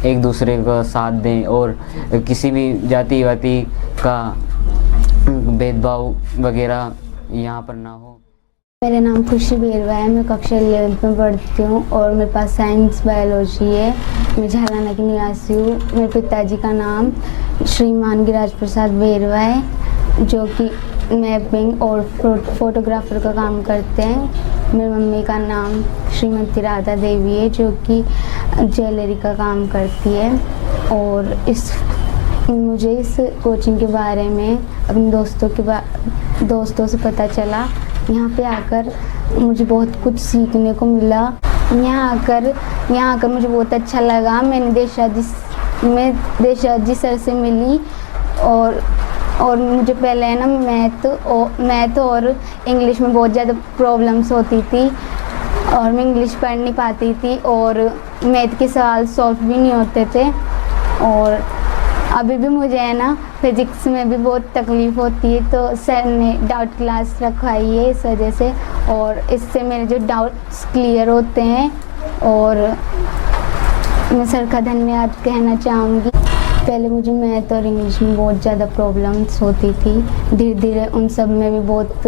एक दूसरे का साथ दें और किसी भी जाति वाति का भेदभाव वगैरह यहाँ पर ना हो। मेरा नाम खुशी बेरवा है, मैं कक्षा 11th में पढ़ती हूँ और मेरे पास साइंस बायोलॉजी है। मैं झालाना की निवासी हूँ। मेरे पिताजी का नाम श्रीमान गिरिराज प्रसाद बेरवा है, जो कि मैपिंग और फोटोग्राफर का काम करते हैं। मेरी मम्मी का नाम श्रीमती राधा देवी है, जो कि ज्वेलरी का काम करती है। और मुझे इस कोचिंग के बारे में अपने दोस्तों से पता चला। यहाँ पे आकर मुझे बहुत कुछ सीखने को मिला। यहाँ आकर मुझे बहुत अच्छा लगा। मैंने देशराज जी सर से मिली और मुझे पहले है ना मैथ और इंग्लिश में बहुत ज़्यादा प्रॉब्लम्स होती थी और मैं इंग्लिश पढ़ नहीं पाती थी और मैथ के सवाल सॉल्व भी नहीं होते थे। और अभी भी मुझे है ना फिजिक्स में भी बहुत तकलीफ़ होती है, तो सर ने डाउट क्लास रखवाई है इस वजह से, और इससे मेरे जो डाउट्स क्लियर होते हैं। और मैं सर का धन्यवाद कहना चाहूँगी। पहले मुझे मैथ और इंग्लिश में बहुत ज़्यादा प्रॉब्लम्स होती थी, धीरे धीरे उन सब में भी बहुत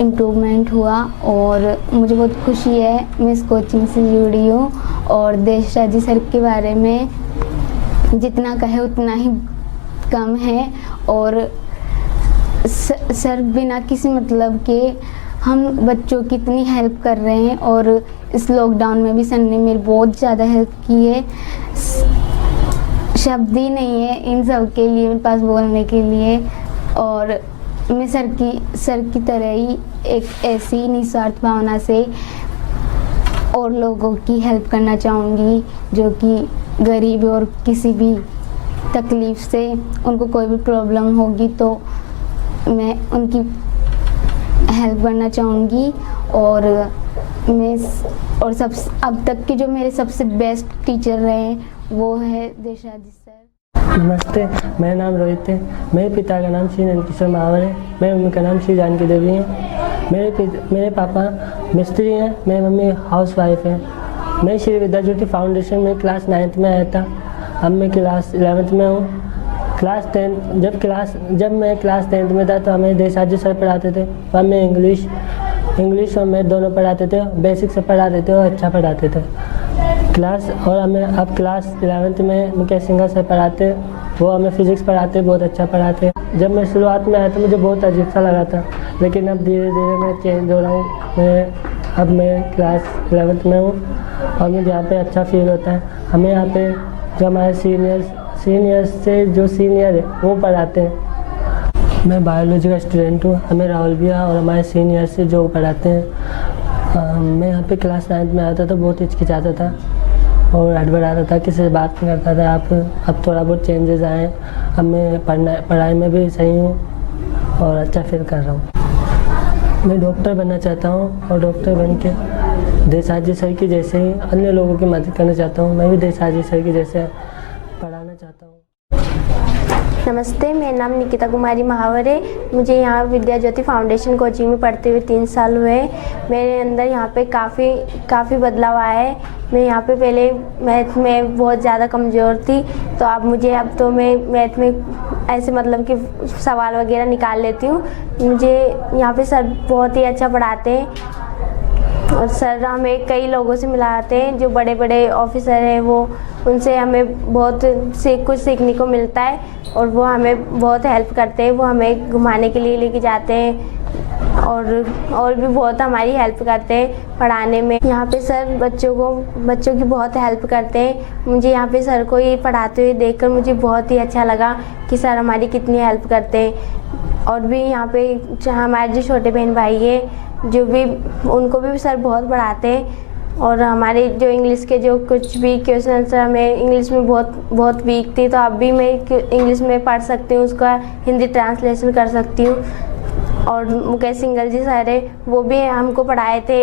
इम्प्रूवमेंट हुआ और मुझे बहुत खुशी है मैं इस कोचिंग से जुड़ी हूँ। और देशराज जी सर के बारे में जितना कहे उतना ही कम है। और सर बिना किसी मतलब के हम बच्चों की इतनी हेल्प कर रहे हैं और इस लॉकडाउन में भी सर ने मेरी बहुत ज़्यादा हेल्प की है। शब्द ही नहीं है इन सब के लिए मेरे पास बोलने के लिए। और मैं सर की तरह ही एक ऐसी निस्वार्थ भावना से और लोगों की हेल्प करना चाहूँगी जो कि गरीब और किसी भी तकलीफ़ से उनको कोई भी प्रॉब्लम होगी तो मैं उनकी हेल्प करना चाहूँगी। और अब तक के जो मेरे सबसे बेस्ट टीचर रहे वो है देशराज जी सर। नमस्ते, मेरा नाम रोहित है। मेरे पिता का नाम श्री नंदकिशोर महावर है। मेरी मम्मी का नाम श्री जानकी देवी है। मेरे पापा मिस्त्री हैं, मेरी मम्मी हाउस वाइफ है। मैं श्री विद्या ज्योति फाउंडेशन में क्लास 9th में आया था। अब मैं क्लास 11th में हूँ। जब मैं क्लास 10th में था तो हमें देशराज जी सर पढ़ाते थे। हमें इंग्लिश और मैथ दोनों पढ़ाते थे, बेसिक से पढ़ाते थे और अच्छा पढ़ाते थे हमें अब क्लास 11th में मुकेश सिंघल सर पढ़ाते, वो हमें फिजिक्स पढ़ाते, बहुत अच्छा पढ़ाते। जब मैं शुरुआत में आया तो मुझे बहुत अजीब सा लगा था, लेकिन अब धीरे धीरे मैं चेंज हो रहा हूँ। अब मैं क्लास 11th में हूँ और मुझे यहाँ पे अच्छा फील होता है। हमें यहाँ पे जो हमारे सीनियर्स से जो सीनियर है वो पढ़ाते हैं। मैं बायोलॉजी का स्टूडेंट हूँ। हमें राहुल भैया और हमारे सीनियर से जो पढ़ाते हैं। मैं यहाँ पे क्लास 9th में आता था, बहुत हिचकिचाता था और हड़बड़ाता था, किसी से बात नहीं करता था। अब थोड़ा बहुत चेंजेस आए। अब मैं पढ़ाई में भी सही हूँ और अच्छा फील कर रहा हूँ। मैं डॉक्टर बनना चाहता हूँ और डॉक्टर बन के देशराज जी सर की जैसे ही अन्य लोगों की मदद करना चाहता हूँ। मैं भी देशराज जी सर की जैसे पढ़ाना चाहता हूँ। नमस्ते, मेरा नाम निकिता कुमारी महावर है। मुझे यहाँ विद्या ज्योति फाउंडेशन कोचिंग में पढ़ते हुए 3 साल हुए। मेरे अंदर यहाँ पे काफ़ी बदलाव आया है। मैं यहाँ पे पहले मैथ में बहुत ज़्यादा कमज़ोर थी, तो अब तो मैं मैथ में ऐसे मतलब कि सवाल वगैरह निकाल लेती हूँ। मुझे यहाँ पे सर बहुत ही अच्छा पढ़ाते हैं और सर हमें कई लोगों से मिलाते हैं, जो बड़े बड़े ऑफिसर हैं वो, उनसे हमें बहुत कुछ सीखने को मिलता है और वो हमें बहुत हेल्प करते हैं। वो हमें घुमाने के लिए लेके जाते हैं और भी बहुत हमारी हेल्प करते हैं पढ़ाने में। यहाँ पे सर बच्चों की बहुत हेल्प करते हैं। मुझे यहाँ पे सर को ये पढ़ाते हुए देखकर मुझे बहुत ही अच्छा लगा कि सर हमारी कितनी हेल्प करते हैं। और भी यहाँ पे हमारे जो छोटे बहन भाई है उनको भी सर बहुत पढ़ाते हैं। और हमारे जो इंग्लिश के जो कुछ भी क्वेश्चन आंसर, हमें इंग्लिश में बहुत वीक थी, तो अब भी मैं इंग्लिश में पढ़ सकती हूँ, उसका हिंदी ट्रांसलेशन कर सकती हूँ। और मुकेश सिंघल जी सर है, वो भी हमको पढ़ाए थे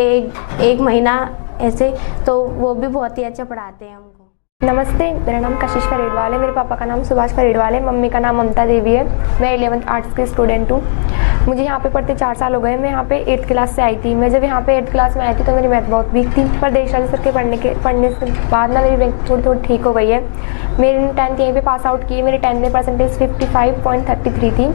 एक महीना ऐसे, तो वो भी बहुत ही अच्छा पढ़ाते हैं हमको। नमस्ते, मेरा नाम कशिश फरीडवाल है। मेरे पापा का नाम सुभाष फरीडवाल है। मम्मी का नाम ममता देवी है। मैं 11th आर्ट्स की स्टूडेंट हूँ। मुझे यहाँ पे पढ़ते 4 साल हो गए। मैं यहाँ पे 8th क्लास से आई थी। मैं जब यहाँ पे 8th क्लास में आई थी तो मेरी मैथ बहुत वीक थी, पर देशराज सर के पढ़ने से बाद ना मेरी मैथ थोड़ी ठीक हो गई है। मेरी 10th यहीं पे पास आउट की। मेरी 10th में परसेंटेज 55.33 थी।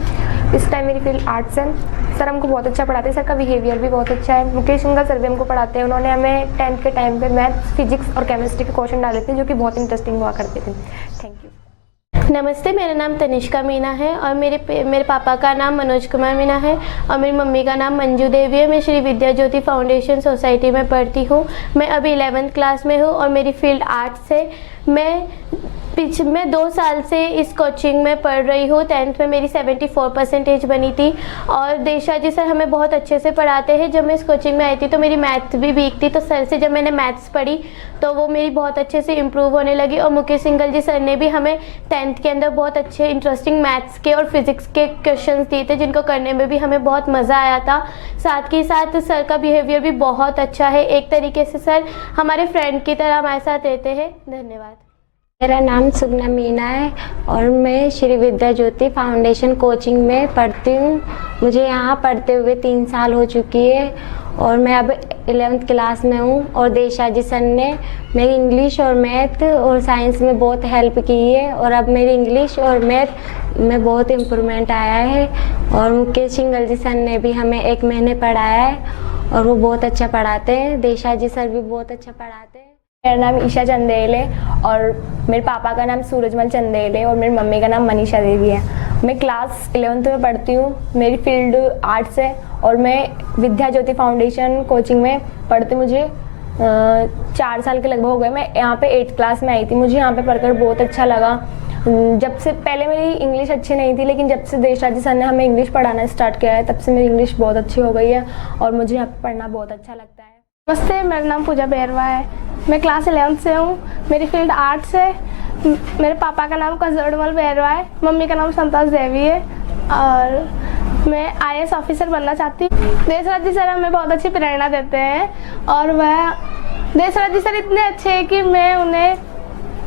इस टाइम मेरी फील्ड आर्ट्स है। सर हमको बहुत अच्छा पढ़ाते हैं, सर का बिहेवियर भी बहुत अच्छा है। मुकेश सिंगल सर भी हमको पढ़ाते हैं। उन्होंने हमें 10th के टाइम पे मैथ्स, फिजिक्स और केमिस्ट्री के क्वेश्चन डाले थे जो कि बहुत इंटरेस्टिंग हुआ करते थे। Thank you. नमस्ते, मेरा नाम तनिष्का मीना है और मेरे पापा का नाम मनोज कुमार मीना है और मेरी मम्मी का नाम मंजू देवी है। मैं श्री विद्या ज्योति फाउंडेशन सोसाइटी में पढ़ती हूँ। मैं अभी 11th क्लास में हूँ और मेरी फील्ड आर्ट्स है। मैं 2 साल से इस कोचिंग में पढ़ रही हूँ। 10th में मेरी 74% बनी थी और देशराज जी सर हमें बहुत अच्छे से पढ़ाते हैं। जब मैं इस कोचिंग में आई थी तो मेरी मैथ भी वीक थी, तो सर से जब मैंने मैथ्स पढ़ी तो वो मेरी बहुत अच्छे से इम्प्रूव होने लगी। और मुकेश सिंगल जी सर ने भी हमें 10th के अंदर बहुत अच्छे इंटरेस्टिंग मैथ्स के और फिजिक्स के क्वेश्चंस दिए थे, जिनको करने में भी हमें बहुत मज़ा आया था। साथ ही साथ सर का बिहेवियर भी बहुत अच्छा है। एक तरीके से सर हमारे फ्रेंड की तरह हमारे साथ रहते हैं। धन्यवाद। मेरा नाम सुगना मीना है और मैं श्री विद्या ज्योति फाउंडेशन कोचिंग में पढ़ती हूँ। मुझे यहाँ पढ़ते हुए 3 साल हो चुकी है और मैं अब 11th क्लास में हूँ। और देशराज जी सर ने मेरी इंग्लिश और मैथ और साइंस में बहुत हेल्प की है और अब मेरी इंग्लिश और मैथ में बहुत इम्प्रूवमेंट आया है। और मुकेश सिंगल जी सर ने भी हमें 1 महीने पढ़ाया है और वो बहुत अच्छा पढ़ाते हैं। देशराज जी सर भी बहुत अच्छा पढ़ाते हैं। मेरा नाम ईशा चंदेल है और मेरे पापा का नाम सूरजमल चंदेल है और मेरी मम्मी का नाम मनीषा देवी है। मैं क्लास 11th में पढ़ती हूँ। मेरी फील्ड आर्ट्स है और मैं विद्या ज्योति फाउंडेशन कोचिंग में पढ़ती। मुझे 4 साल के लगभग हो गए। मैं यहाँ पे 8th क्लास में आई थी। मुझे यहाँ पे पढ़कर बहुत अच्छा लगा। जब से पहले मेरी इंग्लिश अच्छी नहीं थी, लेकिन जब से देशराज जी सर ने हमें इंग्लिश पढ़ाना स्टार्ट किया है तब से मेरी इंग्लिश बहुत अच्छी हो गई है और मुझे यहाँ पे पढ़ना बहुत अच्छा लगता है। नमस्ते, मेरा नाम पूजा बैरवा है। मैं क्लास 11th से हूँ। मेरी फील्ड आर्ट्स है। मेरे पापा का नाम कजोड़मल बैरवा है, मम्मी का नाम संतोष देवी है और मैं IAS ऑफिसर बनना चाहती हूँ। देशराज जी सर हमें बहुत अच्छी प्रेरणा देते हैं और वह देशराज जी सर इतने अच्छे हैं कि मैं उन्हें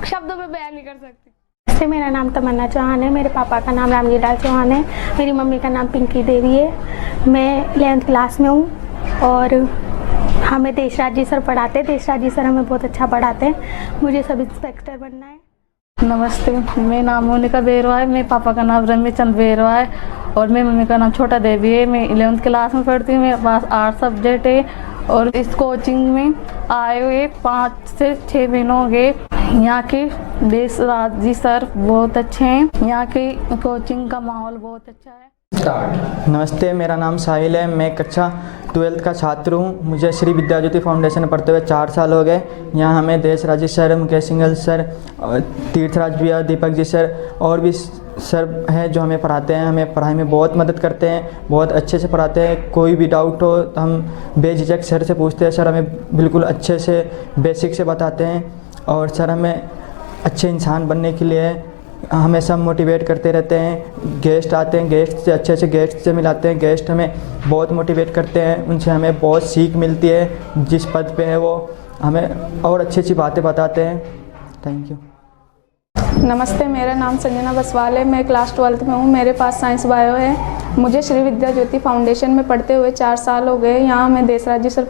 शब्दों में बयान नहीं कर सकती। मेरा नाम तमन्ना चौहान है। मेरे पापा का नाम रामजी लाल चौहान है। मेरी मम्मी का नाम पिंकी देवी है। मैं 11th क्लास में हूँ और हमें देशराज जी सर पढ़ाते हैं। देशराज जी सर हमें बहुत अच्छा पढ़ाते हैं। मुझे सब इंस्पेक्टर बनना है। नमस्ते, मेरा नाम मोनिका बेरवा है। मेरे पापा का नाम रमेश चंद बेरवा है और मेरी मम्मी का नाम छोटा देवी है। मैं 11th क्लास में पढ़ती हूँ। मेरे पास 8 सब्जेक्ट है और इस कोचिंग में आए हुए 5 से 6 महीनों हो गए। यहाँ के देशराज जी सर बहुत अच्छे हैं। यहाँ की कोचिंग का माहौल बहुत अच्छा है। नमस्ते, मेरा नाम साहिल है। मैं कक्षा 12th का छात्र हूँ। मुझे श्री विद्या ज्योति फाउंडेशन में पढ़ते हुए 4 साल हो गए। यहाँ हमें Deshraj ji sir, Mukesh single sir, तीर्थराज भैया, दीपक जी सर और भी सर हैं जो हमें पढ़ाते हैं। हमें पढ़ाई में बहुत मदद करते हैं, बहुत अच्छे से पढ़ाते हैं। कोई भी डाउट हो तो हम बेझिझक सर से पूछते हैं। सर हमें बिल्कुल अच्छे से बेसिक से बताते हैं और सर हमें अच्छे इंसान बनने के लिए हमेशा मोटिवेट करते रहते हैं। गेस्ट आते हैं, गेस्ट से अच्छे गेस्ट से मिलाते हैं। गेस्ट हमें बहुत मोटिवेट करते हैं, उनसे हमें बहुत सीख मिलती है। जिस पद पे है वो हमें और अच्छी बातें बताते हैं। Thank you. नमस्ते, मेरा नाम संजना बसवाल है। मैं क्लास 12th में हूँ। मेरे पास साइंस बायो है। मुझे श्री विद्या ज्योति फाउंडेशन में पढ़ते हुए 4 साल हो गए। यहाँ हमें देशराज जी सर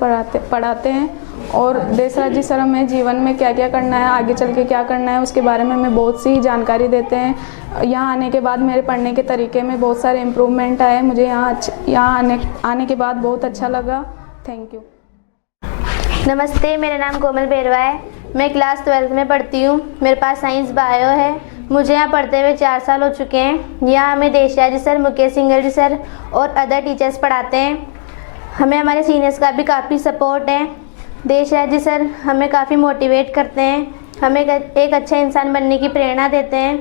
पढ़ाते हैं और देशराज जी सर हमें जीवन में क्या क्या करना है, आगे चल के क्या करना है, उसके बारे में हमें बहुत सी जानकारी देते हैं। यहाँ आने के बाद मेरे पढ़ने के तरीके में बहुत सारे इम्प्रूवमेंट आए। मुझे यहाँ आने के बाद बहुत अच्छा लगा। Thank you. नमस्ते, मेरा नाम कोमल बेरवा है। मैं क्लास 12th में पढ़ती हूँ। मेरे पास साइंस बायो है। मुझे यहाँ पढ़ते हुए 4 साल हो चुके हैं। यहाँ हमें देशराज जी सर, मुकेश सिंगल जी सर और अदर टीचर्स पढ़ाते हैं। हमें हमारे सीनियर्स का भी काफ़ी सपोर्ट है। देशराज जी सर हमें काफ़ी मोटिवेट करते हैं, हमें एक अच्छा इंसान बनने की प्रेरणा देते हैं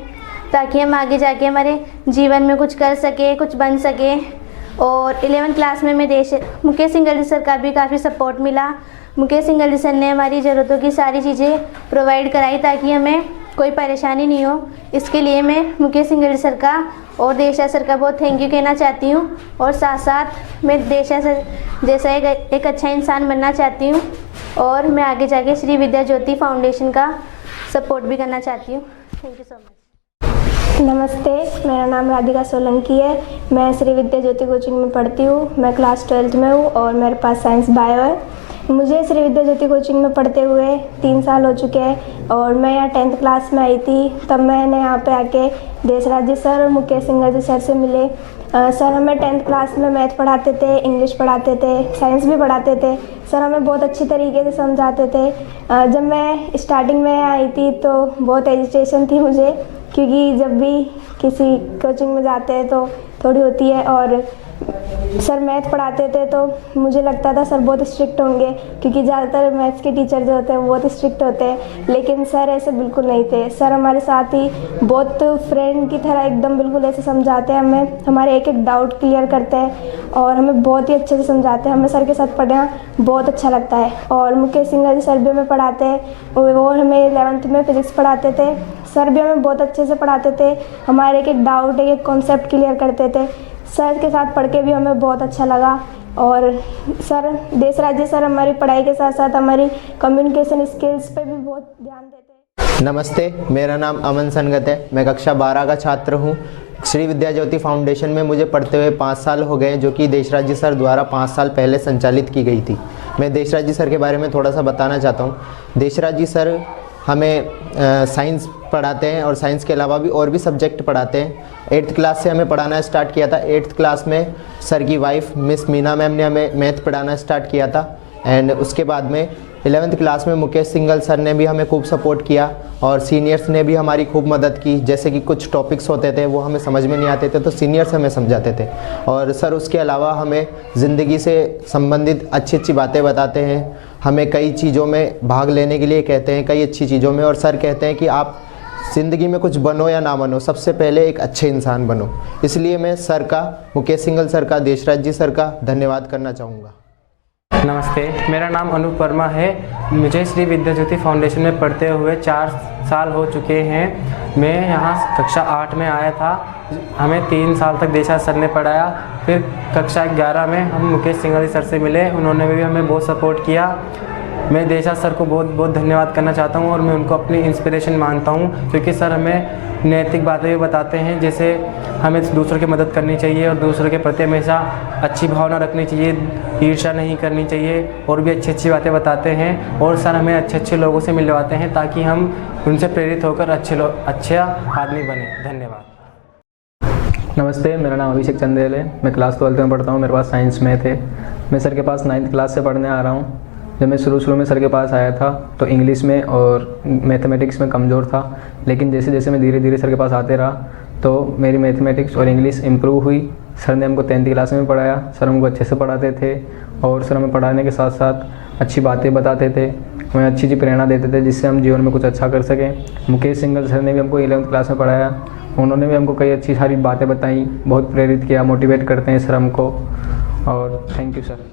ताकि हम आगे जाके हमारे जीवन में कुछ कर सके, कुछ बन सके। और 11th क्लास में मुकेश सिंगल जी सर का भी काफ़ी सपोर्ट मिला। मुकेश सिंगल जी सर ने हमारी ज़रूरतों की सारी चीज़ें प्रोवाइड कराई ताकि हमें कोई परेशानी नहीं हो। इसके लिए मैं मुकेश सिंगल जी सर का और देशराज सर का बहुत थैंक यू कहना चाहती हूँ। और साथ साथ मैं देशराज सर जैसा एक अच्छा इंसान बनना चाहती हूँ और मैं आगे जाके श्री विद्या ज्योति फाउंडेशन का सपोर्ट भी करना चाहती हूँ। Thank you so much. नमस्ते, मेरा नाम राधिका सोलंकी है। मैं श्री विद्या ज्योति कोचिंग में पढ़ती हूँ। मैं क्लास 12th में हूँ और मेरे पास साइंस बायो है। मुझे श्री विद्या ज्योति कोचिंग में पढ़ते हुए 3 साल हो चुके हैं और मैं यहाँ 10th क्लास में आई थी। तब मैंने यहाँ पे आके देशराज जी सर और मुकेश सिंघल जी सर से मिले। सर हमें 10th क्लास में मैथ पढ़ाते थे, इंग्लिश पढ़ाते थे, साइंस भी पढ़ाते थे। सर हमें बहुत अच्छी तरीके से समझाते थे। जब मैं स्टार्टिंग में आई थी तो बहुत हेजिटेशन थी मुझे, क्योंकि जब भी किसी कोचिंग में जाते हैं तो थोड़ी होती है। और सर मैथ पढ़ाते थे तो मुझे लगता था सर बहुत स्ट्रिक्ट होंगे, क्योंकि ज़्यादातर मैथ्स के टीचर जो होते हैं वो बहुत स्ट्रिक्ट होते हैं, लेकिन सर ऐसे बिल्कुल नहीं थे। सर हमारे साथ ही बहुत फ्रेंड की तरह एकदम बिल्कुल ऐसे समझाते हैं हमें, हमारे एक एक डाउट क्लियर करते हैं और हमें बहुत ही अच्छे से समझाते हैं। हमें सर के साथ पढ़ना बहुत अच्छा लगता है। और मुकेश सिंघल जी सर भी हमें पढ़ाते हैं, वो हमें 11th में फिजिक्स पढ़ाते थे। सर भी हमें बहुत अच्छे से पढ़ाते थे, हमारे एक एक डाउट एक एक कॉन्सेप्ट क्लियर करते थे। सर के साथ पढ़ के भी हमें बहुत अच्छा लगा। और सर देशराज जी सर हमारी पढ़ाई के साथ साथ हमारी कम्युनिकेशन स्किल्स पे भी बहुत ध्यान देते हैं। नमस्ते, मेरा नाम अमन सनगत है। मैं कक्षा 12 का छात्र हूँ। श्री विद्या ज्योति फाउंडेशन में मुझे पढ़ते हुए 5 साल हो गए, जो कि देशराज जी सर द्वारा 5 साल पहले संचालित की गई थी। मैं देशराज जी सर के बारे में थोड़ा सा बताना चाहता हूँ। देशराज जी सर हमें साइंस पढ़ाते हैं और साइंस के अलावा भी और भी सब्जेक्ट पढ़ाते हैं। 8th क्लास से हमें पढ़ाना स्टार्ट किया था। 8th क्लास में सर की वाइफ मिस मीना मैम ने हमें मैथ पढ़ाना स्टार्ट किया था। एंड उसके बाद में 11th क्लास में मुकेश सिंघल सर ने भी हमें खूब सपोर्ट किया और सीनियर्स ने भी हमारी खूब मदद की। जैसे कि कुछ टॉपिक्स होते थे वो हमें समझ में नहीं आते थे तो सीनियर्स हमें समझाते थे। और सर उसके अलावा हमें ज़िंदगी से संबंधित अच्छी अच्छी बातें बताते हैं, हमें कई चीज़ों में भाग लेने के लिए कहते हैं, कई अच्छी चीज़ों में। और सर कहते हैं कि आप ज़िंदगी में कुछ बनो या ना बनो, सबसे पहले एक अच्छे इंसान बनो। इसलिए मैं सर का, मुकेश सिंघल सर का, देशराज जी सर का धन्यवाद करना चाहूँगा। नमस्ते, मेरा नाम अनूप वर्मा है। मुझे श्री विद्या ज्योति फाउंडेशन में पढ़ते हुए 4 साल हो चुके हैं। मैं यहाँ कक्षा 8 में आया था। हमें 3 साल तक देशराज सर ने पढ़ाया। फिर कक्षा 11 में हम मुकेश सिंघल सर से मिले, उन्होंने भी हमें बहुत सपोर्ट किया। मैं देशराज सर को बहुत बहुत धन्यवाद करना चाहता हूँ और मैं उनको अपनी इंस्पिरेशन मानता हूँ, क्योंकि सर हमें नैतिक बातें भी बताते हैं, जैसे हमें दूसरों की मदद करनी चाहिए और दूसरों के प्रति हमेशा अच्छी भावना रखनी चाहिए, ईर्ष्या नहीं करनी चाहिए, और भी अच्छी अच्छी बातें बताते हैं। और सर हमें अच्छे अच्छे लोगों से मिलवाते हैं ताकि हम उनसे प्रेरित होकर अच्छा आदमी बने। धन्यवाद। नमस्ते, मेरा नाम अभिषेक चंदेल है। मैं क्लास 12th में पढ़ता हूँ। मेरे पास साइंस मैथ है। मैं सर के पास 9th क्लास से पढ़ने आ रहा हूँ। जब मैं शुरू में सर के पास आया था तो इंग्लिश में और मैथमेटिक्स में कमज़ोर था, लेकिन जैसे जैसे मैं धीरे धीरे सर के पास आते रहा तो मेरी मैथमेटिक्स और इंग्लिश इम्प्रूव हुई। सर ने हमको 10th क्लास में पढ़ाया। सर हमको अच्छे से पढ़ाते थे और सर हमें पढ़ाने के साथ साथ अच्छी बातें बताते थे, हमें अच्छी अच्छी प्रेरणा देते थे जिससे हम जीवन में कुछ अच्छा कर सकें। मुकेश सिंघल सर ने भी हमको 11th क्लास में पढ़ाया। उन्होंने भी हमको कई अच्छी सारी बातें बताई, बहुत प्रेरित किया, मोटिवेट करते हैं सर हमको। और थैंक यू सर।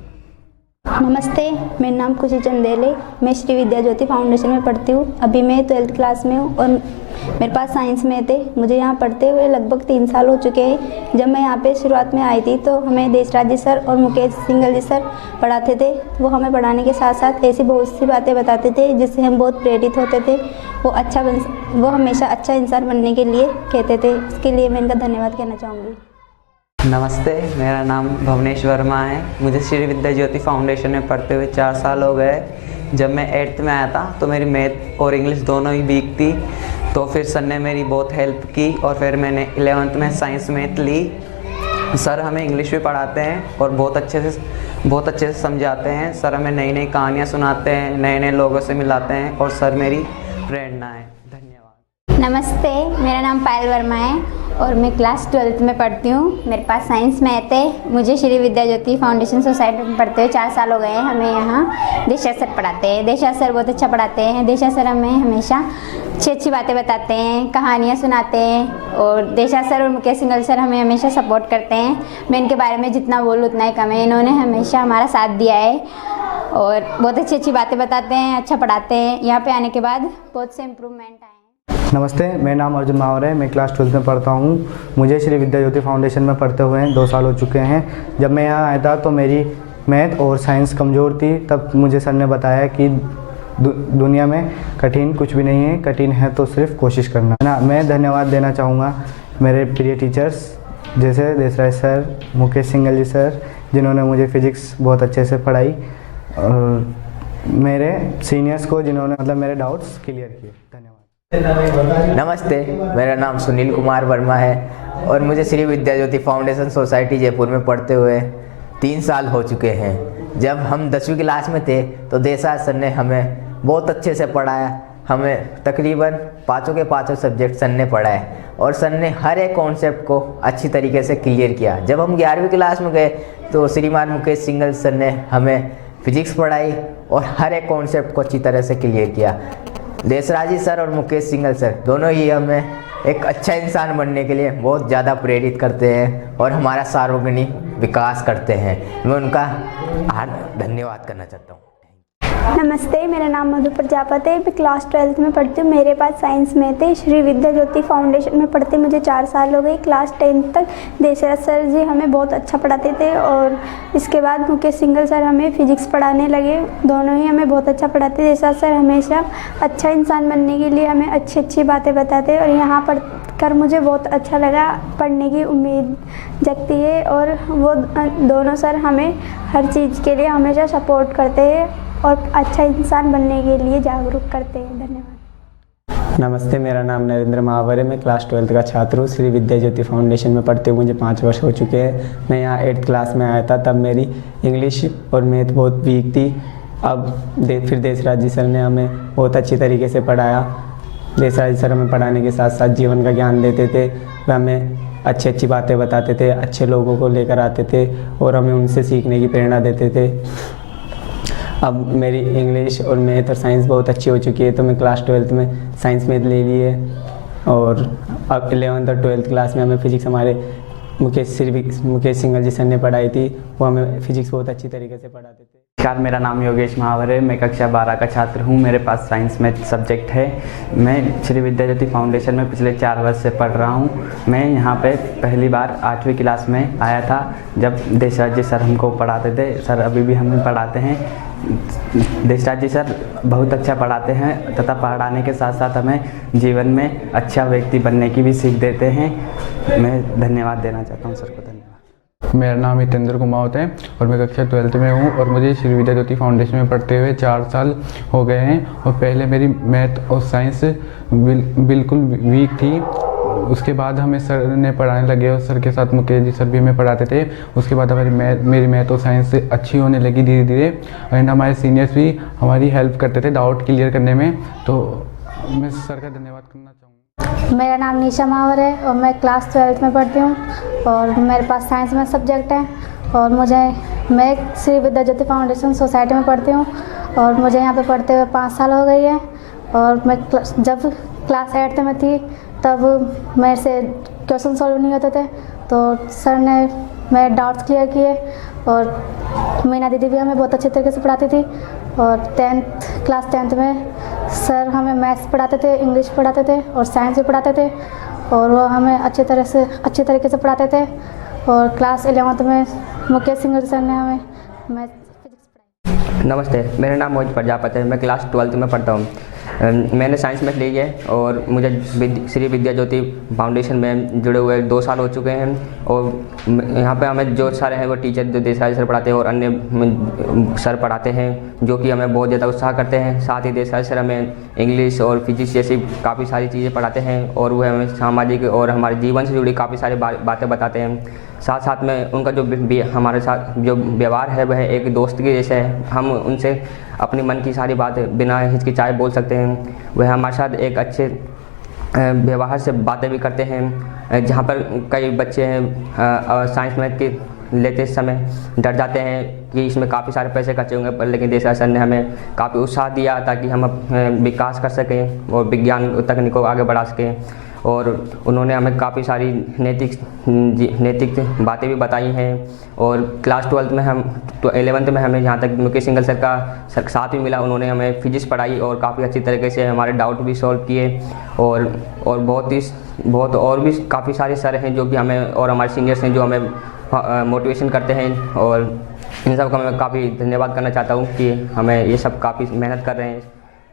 नमस्ते, मेरा नाम खुशी चंदेल है। मैं श्री विद्या ज्योति फाउंडेशन में पढ़ती हूँ। अभी मैं 12th क्लास में हूँ और मेरे पास साइंस में थे। मुझे यहाँ पढ़ते हुए लगभग 3 साल हो चुके हैं। जब मैं यहाँ पे शुरुआत में आई थी तो हमें देशराज जी सर और मुकेश सिंघल जी सर पढ़ाते थे। वो हमें पढ़ाने के साथ साथ ऐसी बहुत सी बातें बताते थे जिससे हम बहुत प्रेरित होते थे। वो हमेशा अच्छा इंसान बनने के लिए कहते थे। इसके लिए मैं इनका धन्यवाद कहना चाहूँगी। नमस्ते, मेरा नाम भवनेश वर्मा है। मुझे श्री विद्या ज्योति फाउंडेशन में पढ़ते हुए 4 साल हो गए। जब मैं 8th में आया था तो मेरी मैथ और इंग्लिश दोनों ही वीक थी, तो फिर सर ने मेरी बहुत हेल्प की और फिर मैंने 11th में साइंस मैथ ली। सर हमें इंग्लिश भी पढ़ाते हैं और बहुत अच्छे से समझाते हैं। सर हमें नई नई कहानियाँ सुनाते हैं, नए नए लोगों से मिलाते हैं और सर मेरी प्रेरणा है। धन्यवाद। नमस्ते, मेरा नाम पायल वर्मा है और मैं क्लास 12th में पढ़ती हूँ। मेरे पास साइंस मैथ है। मुझे श्री विद्या ज्योति फाउंडेशन सोसाइटी में पढ़ते हुए 4 साल हो गए हैं। हमें यहाँ देशराज सर पढ़ाते हैं। देशराज सर बहुत अच्छा पढ़ाते हैं। देशराज सर हमें हमेशा अच्छी बातें बताते हैं, कहानियाँ सुनाते हैं और देशराज सर और मुकेश सिंघल सर हमें हमेशा सपोर्ट करते हैं। मैं इनके बारे में जितना बोलूँ उतना ही कम है। इन्होंने हमेशा हमारा साथ दिया है और बहुत अच्छी बातें बताते हैं, अच्छा पढ़ाते हैं। यहाँ पे आने के बाद बहुत से इम्प्रूवमेंट आए। नमस्ते, मेरा नाम अर्जुन मावर है। मैं क्लास 12th में पढ़ता हूँ। मुझे श्री विद्या ज्योति फाउंडेशन में पढ़ते हुए 2 साल हो चुके हैं। जब मैं यहाँ आया था तो मेरी मैथ और साइंस कमज़ोर थी। तब मुझे सर ने बताया कि दुनिया में कठिन कुछ भी नहीं है, कठिन है तो सिर्फ कोशिश करना है ना। मैं धन्यवाद देना चाहूँगा मेरे प्रिय टीचर्स जैसे देसराज सर, मुकेश सिंगल जी सर, जिन्होंने मुझे फिजिक्स बहुत अच्छे से पढ़ाई, और मेरे सीनियर्स को जिन्होंने मतलब मेरे डाउट्स क्लियर किए। धन्यवाद। नमस्ते, मेरा नाम सुनील कुमार वर्मा है और मुझे श्री विद्या ज्योति फाउंडेशन सोसाइटी जयपुर में पढ़ते हुए 3 साल हो चुके हैं। जब हम 10वीं क्लास में थे तो देसराज सर ने हमें बहुत अच्छे से पढ़ाया। हमें तकरीबन 5 के 5 सब्जेक्ट सर ने पढ़ाए और सर ने हर एक कॉन्सेप्ट को अच्छी तरीके से क्लियर किया। जब हम 11वीं क्लास में गए तो श्रीमान मुकेश सिंगल सर ने हमें फिजिक्स पढ़ाई और हर एक कॉन्सेप्ट को अच्छी तरह से क्लियर किया। देसराजी सर और मुकेश सिंगल सर दोनों ही हमें एक अच्छा इंसान बनने के लिए बहुत ज़्यादा प्रेरित करते हैं और हमारा सार्वजनिक विकास करते हैं। मैं उनका धन्यवाद करना चाहता हूँ। नमस्ते, मेरा नाम मधु प्रजापति है। मैं क्लास 12th में पढ़ती हूँ। मेरे पास साइंस में थे। श्री विद्या ज्योति फाउंडेशन में पढ़ते मुझे 4 साल हो गए। क्लास 10th तक देसराज सर जी हमें बहुत अच्छा पढ़ाते थे और इसके बाद मुकेश सिंगल सर हमें फिजिक्स पढ़ाने लगे। दोनों ही हमें बहुत अच्छा पढ़ाते। देसराज सर हमेशा अच्छा इंसान बनने के लिए हमें अच्छी अच्छी बातें बताते और यहाँ पढ़ कर मुझे बहुत अच्छा लगा। पढ़ने की उम्मीद जगती है और वो दोनों सर हमें हर चीज़ के लिए हमेशा सपोर्ट करते हैं और अच्छा इंसान बनने के लिए जागरूक करते हैं। धन्यवाद। नमस्ते, मेरा नाम नरेंद्र महावर है। मैं क्लास 12th का छात्र हूँ। श्री विद्या ज्योति फाउंडेशन में पढ़ते हुए मुझे 5 वर्ष हो चुके हैं। मैं यहाँ 8th क्लास में आया था, तब मेरी इंग्लिश और मैथ बहुत वीक थी। अब फिर देसराज जी सर ने हमें बहुत अच्छी तरीके से पढ़ाया। देसराज सर हमें पढ़ाने के साथ साथ जीवन का ज्ञान देते थे। वह हमें अच्छी अच्छी बातें बताते थे, अच्छे लोगों को लेकर आते थे और हमें उनसे सीखने की प्रेरणा देते थे। अब मेरी इंग्लिश और मैथ और साइंस बहुत अच्छी हो चुकी है, तो मैं क्लास 12th में साइंस मैथ ले ली है और अब 11th और 12th क्लास में हमें फ़िज़िक्स हमारे मुकेश सिंगल जी सर ने पढ़ाई थी। वो हमें फ़िज़िक्स बहुत अच्छी तरीके से पढ़ाते थे। नमस्कार, मेरा नाम योगेश महावर है। मैं कक्षा 12 का छात्र हूँ। मेरे पास साइंस मैथ सब्जेक्ट है। मैं श्री विद्या ज्योति फाउंडेशन में पिछले 4 वर्ष से पढ़ रहा हूँ। मैं यहाँ पे पहली बार 8वीं क्लास में आया था जब देसराज जी सर हमको पढ़ाते थे। सर अभी भी हमें पढ़ाते हैं। देसराज जी सर बहुत अच्छा पढ़ाते हैं तथा पढ़ाने के साथ साथ हमें जीवन में अच्छा व्यक्ति बनने की भी सीख देते हैं। मैं धन्यवाद देना चाहता हूँ सर को। धन्यवाद। मेरा नाम हितेंद्र कुमावत है और मैं कक्षा 12th में हूँ और मुझे श्री विद्या ज्योति फाउंडेशन में पढ़ते हुए 4 साल हो गए हैं। और पहले मेरी मैथ और साइंस बिल्कुल वीक थी। उसके बाद हमें सर ने पढ़ाने लगे और सर के साथ मुकेश जी सर भी हमें पढ़ाते थे। उसके बाद मेरी मैथ और साइंस अच्छी होने लगी धीरे धीरे एंड हमारे सीनियर्स भी हमारी हेल्प करते थे डाउट क्लियर करने में। तो मैं सर का धन्यवाद करना चाहूँगा। मेरा नाम निशा महावर है और मैं क्लास 12th में पढ़ती हूँ और मेरे पास साइंस में सब्जेक्ट है और मैं श्री विद्या ज्योति फाउंडेशन सोसाइटी में पढ़ती हूँ और मुझे यहाँ पे पढ़ते हुए 5 साल हो गई है। और मैं जब क्लास 8th में थी तब मेरे से क्वेश्चन सॉल्व नहीं होते थे, तो सर ने मेरे डाउट्स क्लियर किए और मीना दीदी भी हमें बहुत अच्छे तरीके से पढ़ाती थी। और क्लास 10th में सर हमें मैथ्स पढ़ाते थे, इंग्लिश पढ़ाते थे और साइंस भी पढ़ाते थे और वो हमें अच्छे तरीके से पढ़ाते थे। और क्लास 11th में मुकेश सिंगल सर ने हमें मैथ फिजिक्स पढ़ाई। नमस्ते, मेरा नाम मोहित प्रजापति है। मैं क्लास 12th में पढ़ता हूँ। मैंने साइंस मैथ ली है और मुझे श्री विद्या ज्योति फाउंडेशन में जुड़े हुए 2 साल हो चुके हैं। और यहाँ पे हमें जो सारे हैं वो टीचर जो देसराज सर पढ़ाते हैं और अन्य सर पढ़ाते हैं जो कि हमें बहुत ज़्यादा उत्साह करते हैं। साथ ही देसराज सर हमें इंग्लिश और फिजिक्स जैसी काफ़ी सारी चीज़ें पढ़ाते हैं और वह हमें सामाजिक और हमारे जीवन से जुड़ी काफ़ी सारी बातें बताते हैं। साथ साथ में उनका जो हमारे साथ जो व्यवहार है वह एक दोस्त के जैसे है। हम उनसे अपनी मन की सारी बातें बिना हिचकिचाए बोल सकते हैं। वह हमारे साथ एक अच्छे व्यवहार से बातें भी करते हैं। जहाँ पर कई बच्चे हैं साइंस मैथ के लेते समय डर जाते हैं कि इसमें काफ़ी सारे पैसे खर्चे होंगे, पर लेकिन देसराज सर ने हमें काफ़ी उत्साह दिया ताकि हम विकास कर सकें और विज्ञान तकनीक को आगे बढ़ा सकें। और उन्होंने हमें काफ़ी सारी नैतिक बातें भी बताई हैं। और क्लास 12th में 11th में हमें यहाँ तक मुकेश सिंगल सर का साथ भी मिला। उन्होंने हमें फिजिक्स पढ़ाई और काफ़ी अच्छी तरीके से हमारे डाउट भी सॉल्व किए। और बहुत और भी काफ़ी सारे सर हैं जो कि हमें और हमारे सीनियर्स हैं जो हमें मोटिवेशन करते हैं। और इन सब का मैं काफ़ी धन्यवाद करना चाहता हूँ कि हमें ये सब काफ़ी मेहनत कर रहे हैं।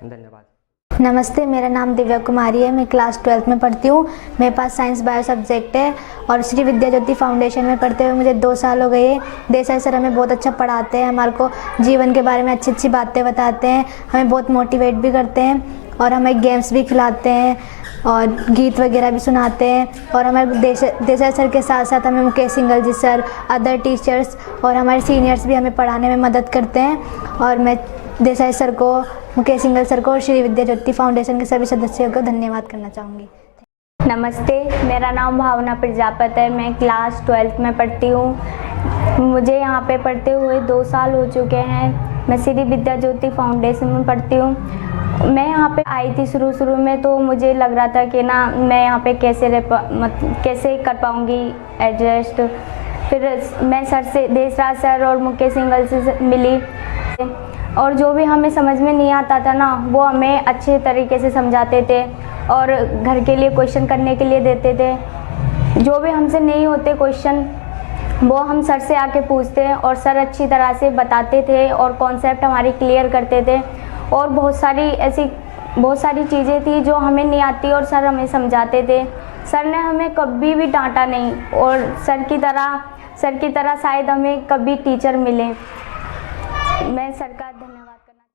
धन्यवाद। नमस्ते, मेरा नाम दिव्या कुमारी है। मैं क्लास 12th में पढ़ती हूँ। मेरे पास साइंस बायो सब्जेक्ट है और श्री विद्या ज्योति फाउंडेशन में पढ़ते हुए मुझे 2 साल हो गए हैं। देसाई सर हमें बहुत अच्छा पढ़ाते हैं, हमारे को जीवन के बारे में अच्छी अच्छी बातें बताते हैं, हमें बहुत मोटिवेट भी करते हैं और हमें गेम्स भी खिलाते हैं और गीत वगैरह भी सुनाते हैं। और हमारे देसाई सर के साथ साथ हमें मुकेश सिंघल जी सर, अदर टीचर्स और हमारे सीनियर्स भी हमें पढ़ाने में मदद करते हैं। और मैं देसाई सर को, मुकेश सिंघल सर को और श्री विद्या ज्योति फाउंडेशन के सभी सदस्यों को धन्यवाद करना चाहूँगी। नमस्ते, मेरा नाम भावना प्रजापति है। मैं क्लास 12th में पढ़ती हूँ। मुझे यहाँ पे पढ़ते हुए 2 साल हो चुके हैं। मैं श्री विद्या ज्योति फाउंडेशन में पढ़ती हूँ। मैं यहाँ पे आई थी शुरू में, तो मुझे लग रहा था कि ना मैं यहाँ पे कैसे कर पाऊँगी एडजस्ट। फिर मैं सर से, देसराज सर और मुकेश सिंघल से मिली और जो भी हमें समझ में नहीं आता था ना, वो हमें अच्छे तरीके से समझाते थे और घर के लिए क्वेश्चन करने के लिए देते थे। जो भी हमसे नहीं होते क्वेश्चन, वो हम सर से आके पूछते हैं और सर अच्छी तरह से बताते थे और कॉन्सेप्ट हमारी क्लियर करते थे। और बहुत सारी चीज़ें थी जो हमें नहीं आती और सर हमें समझाते थे। सर ने हमें कभी भी डांटा नहीं और सर की तरह शायद हमें कभी टीचर मिले। मैं सर का धन्यवाद।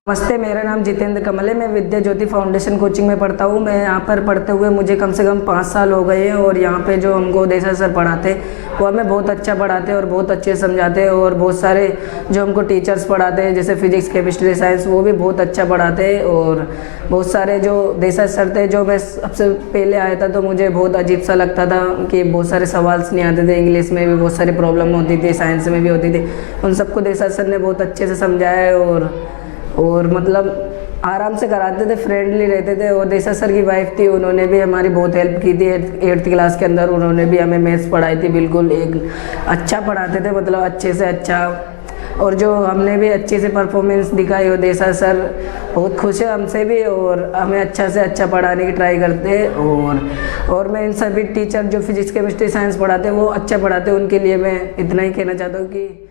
नमस्ते, मेरा नाम जितेंद्र कमल है। मैं विद्या ज्योति फाउंडेशन कोचिंग में पढ़ता हूँ। मैं यहाँ पर पढ़ते हुए मुझे कम से कम 5 साल हो गए हैं और यहाँ पे जो हमको देसाई सर पढ़ाते वो हमें बहुत अच्छा पढ़ाते हैं और बहुत अच्छे समझाते हैं। और बहुत सारे जो हमको टीचर्स पढ़ाते हैं जैसे फिजिक्स, केमिस्ट्री, साइंस, वो भी बहुत अच्छा पढ़ाते हैं। और बहुत सारे जो देसाई सर थे, जो मैं सबसे पहले आया था तो मुझे बहुत अजीब सा लगता था कि बहुत सारे सवाल नहीं आते थे। इंग्लिश में भी बहुत सारी प्रॉब्लम होती थी, साइंस में भी होती थी। उन सबको देसाई सर ने बहुत अच्छे से समझाया है और मतलब आराम से कराते थे, फ्रेंडली रहते थे। और देसाई सर की वाइफ थी, उन्होंने भी हमारी बहुत हेल्प की थी 8th क्लास के अंदर। उन्होंने भी हमें मैथ्स पढ़ाई थी, बिल्कुल एक अच्छा पढ़ाते थे, मतलब अच्छे से अच्छा। और जो हमने भी अच्छे से परफॉर्मेंस दिखाई हो, देसाई सर बहुत खुश है हमसे भी और हमें अच्छा से अच्छा पढ़ाने की ट्राई करते हैं। और मैं इन सभी टीचर जो फिजिक्स, केमिस्ट्री, साइंस पढ़ाते हैं वो अच्छा पढ़ाते हैं, उनके लिए मैं इतना ही कहना चाहता हूँ कि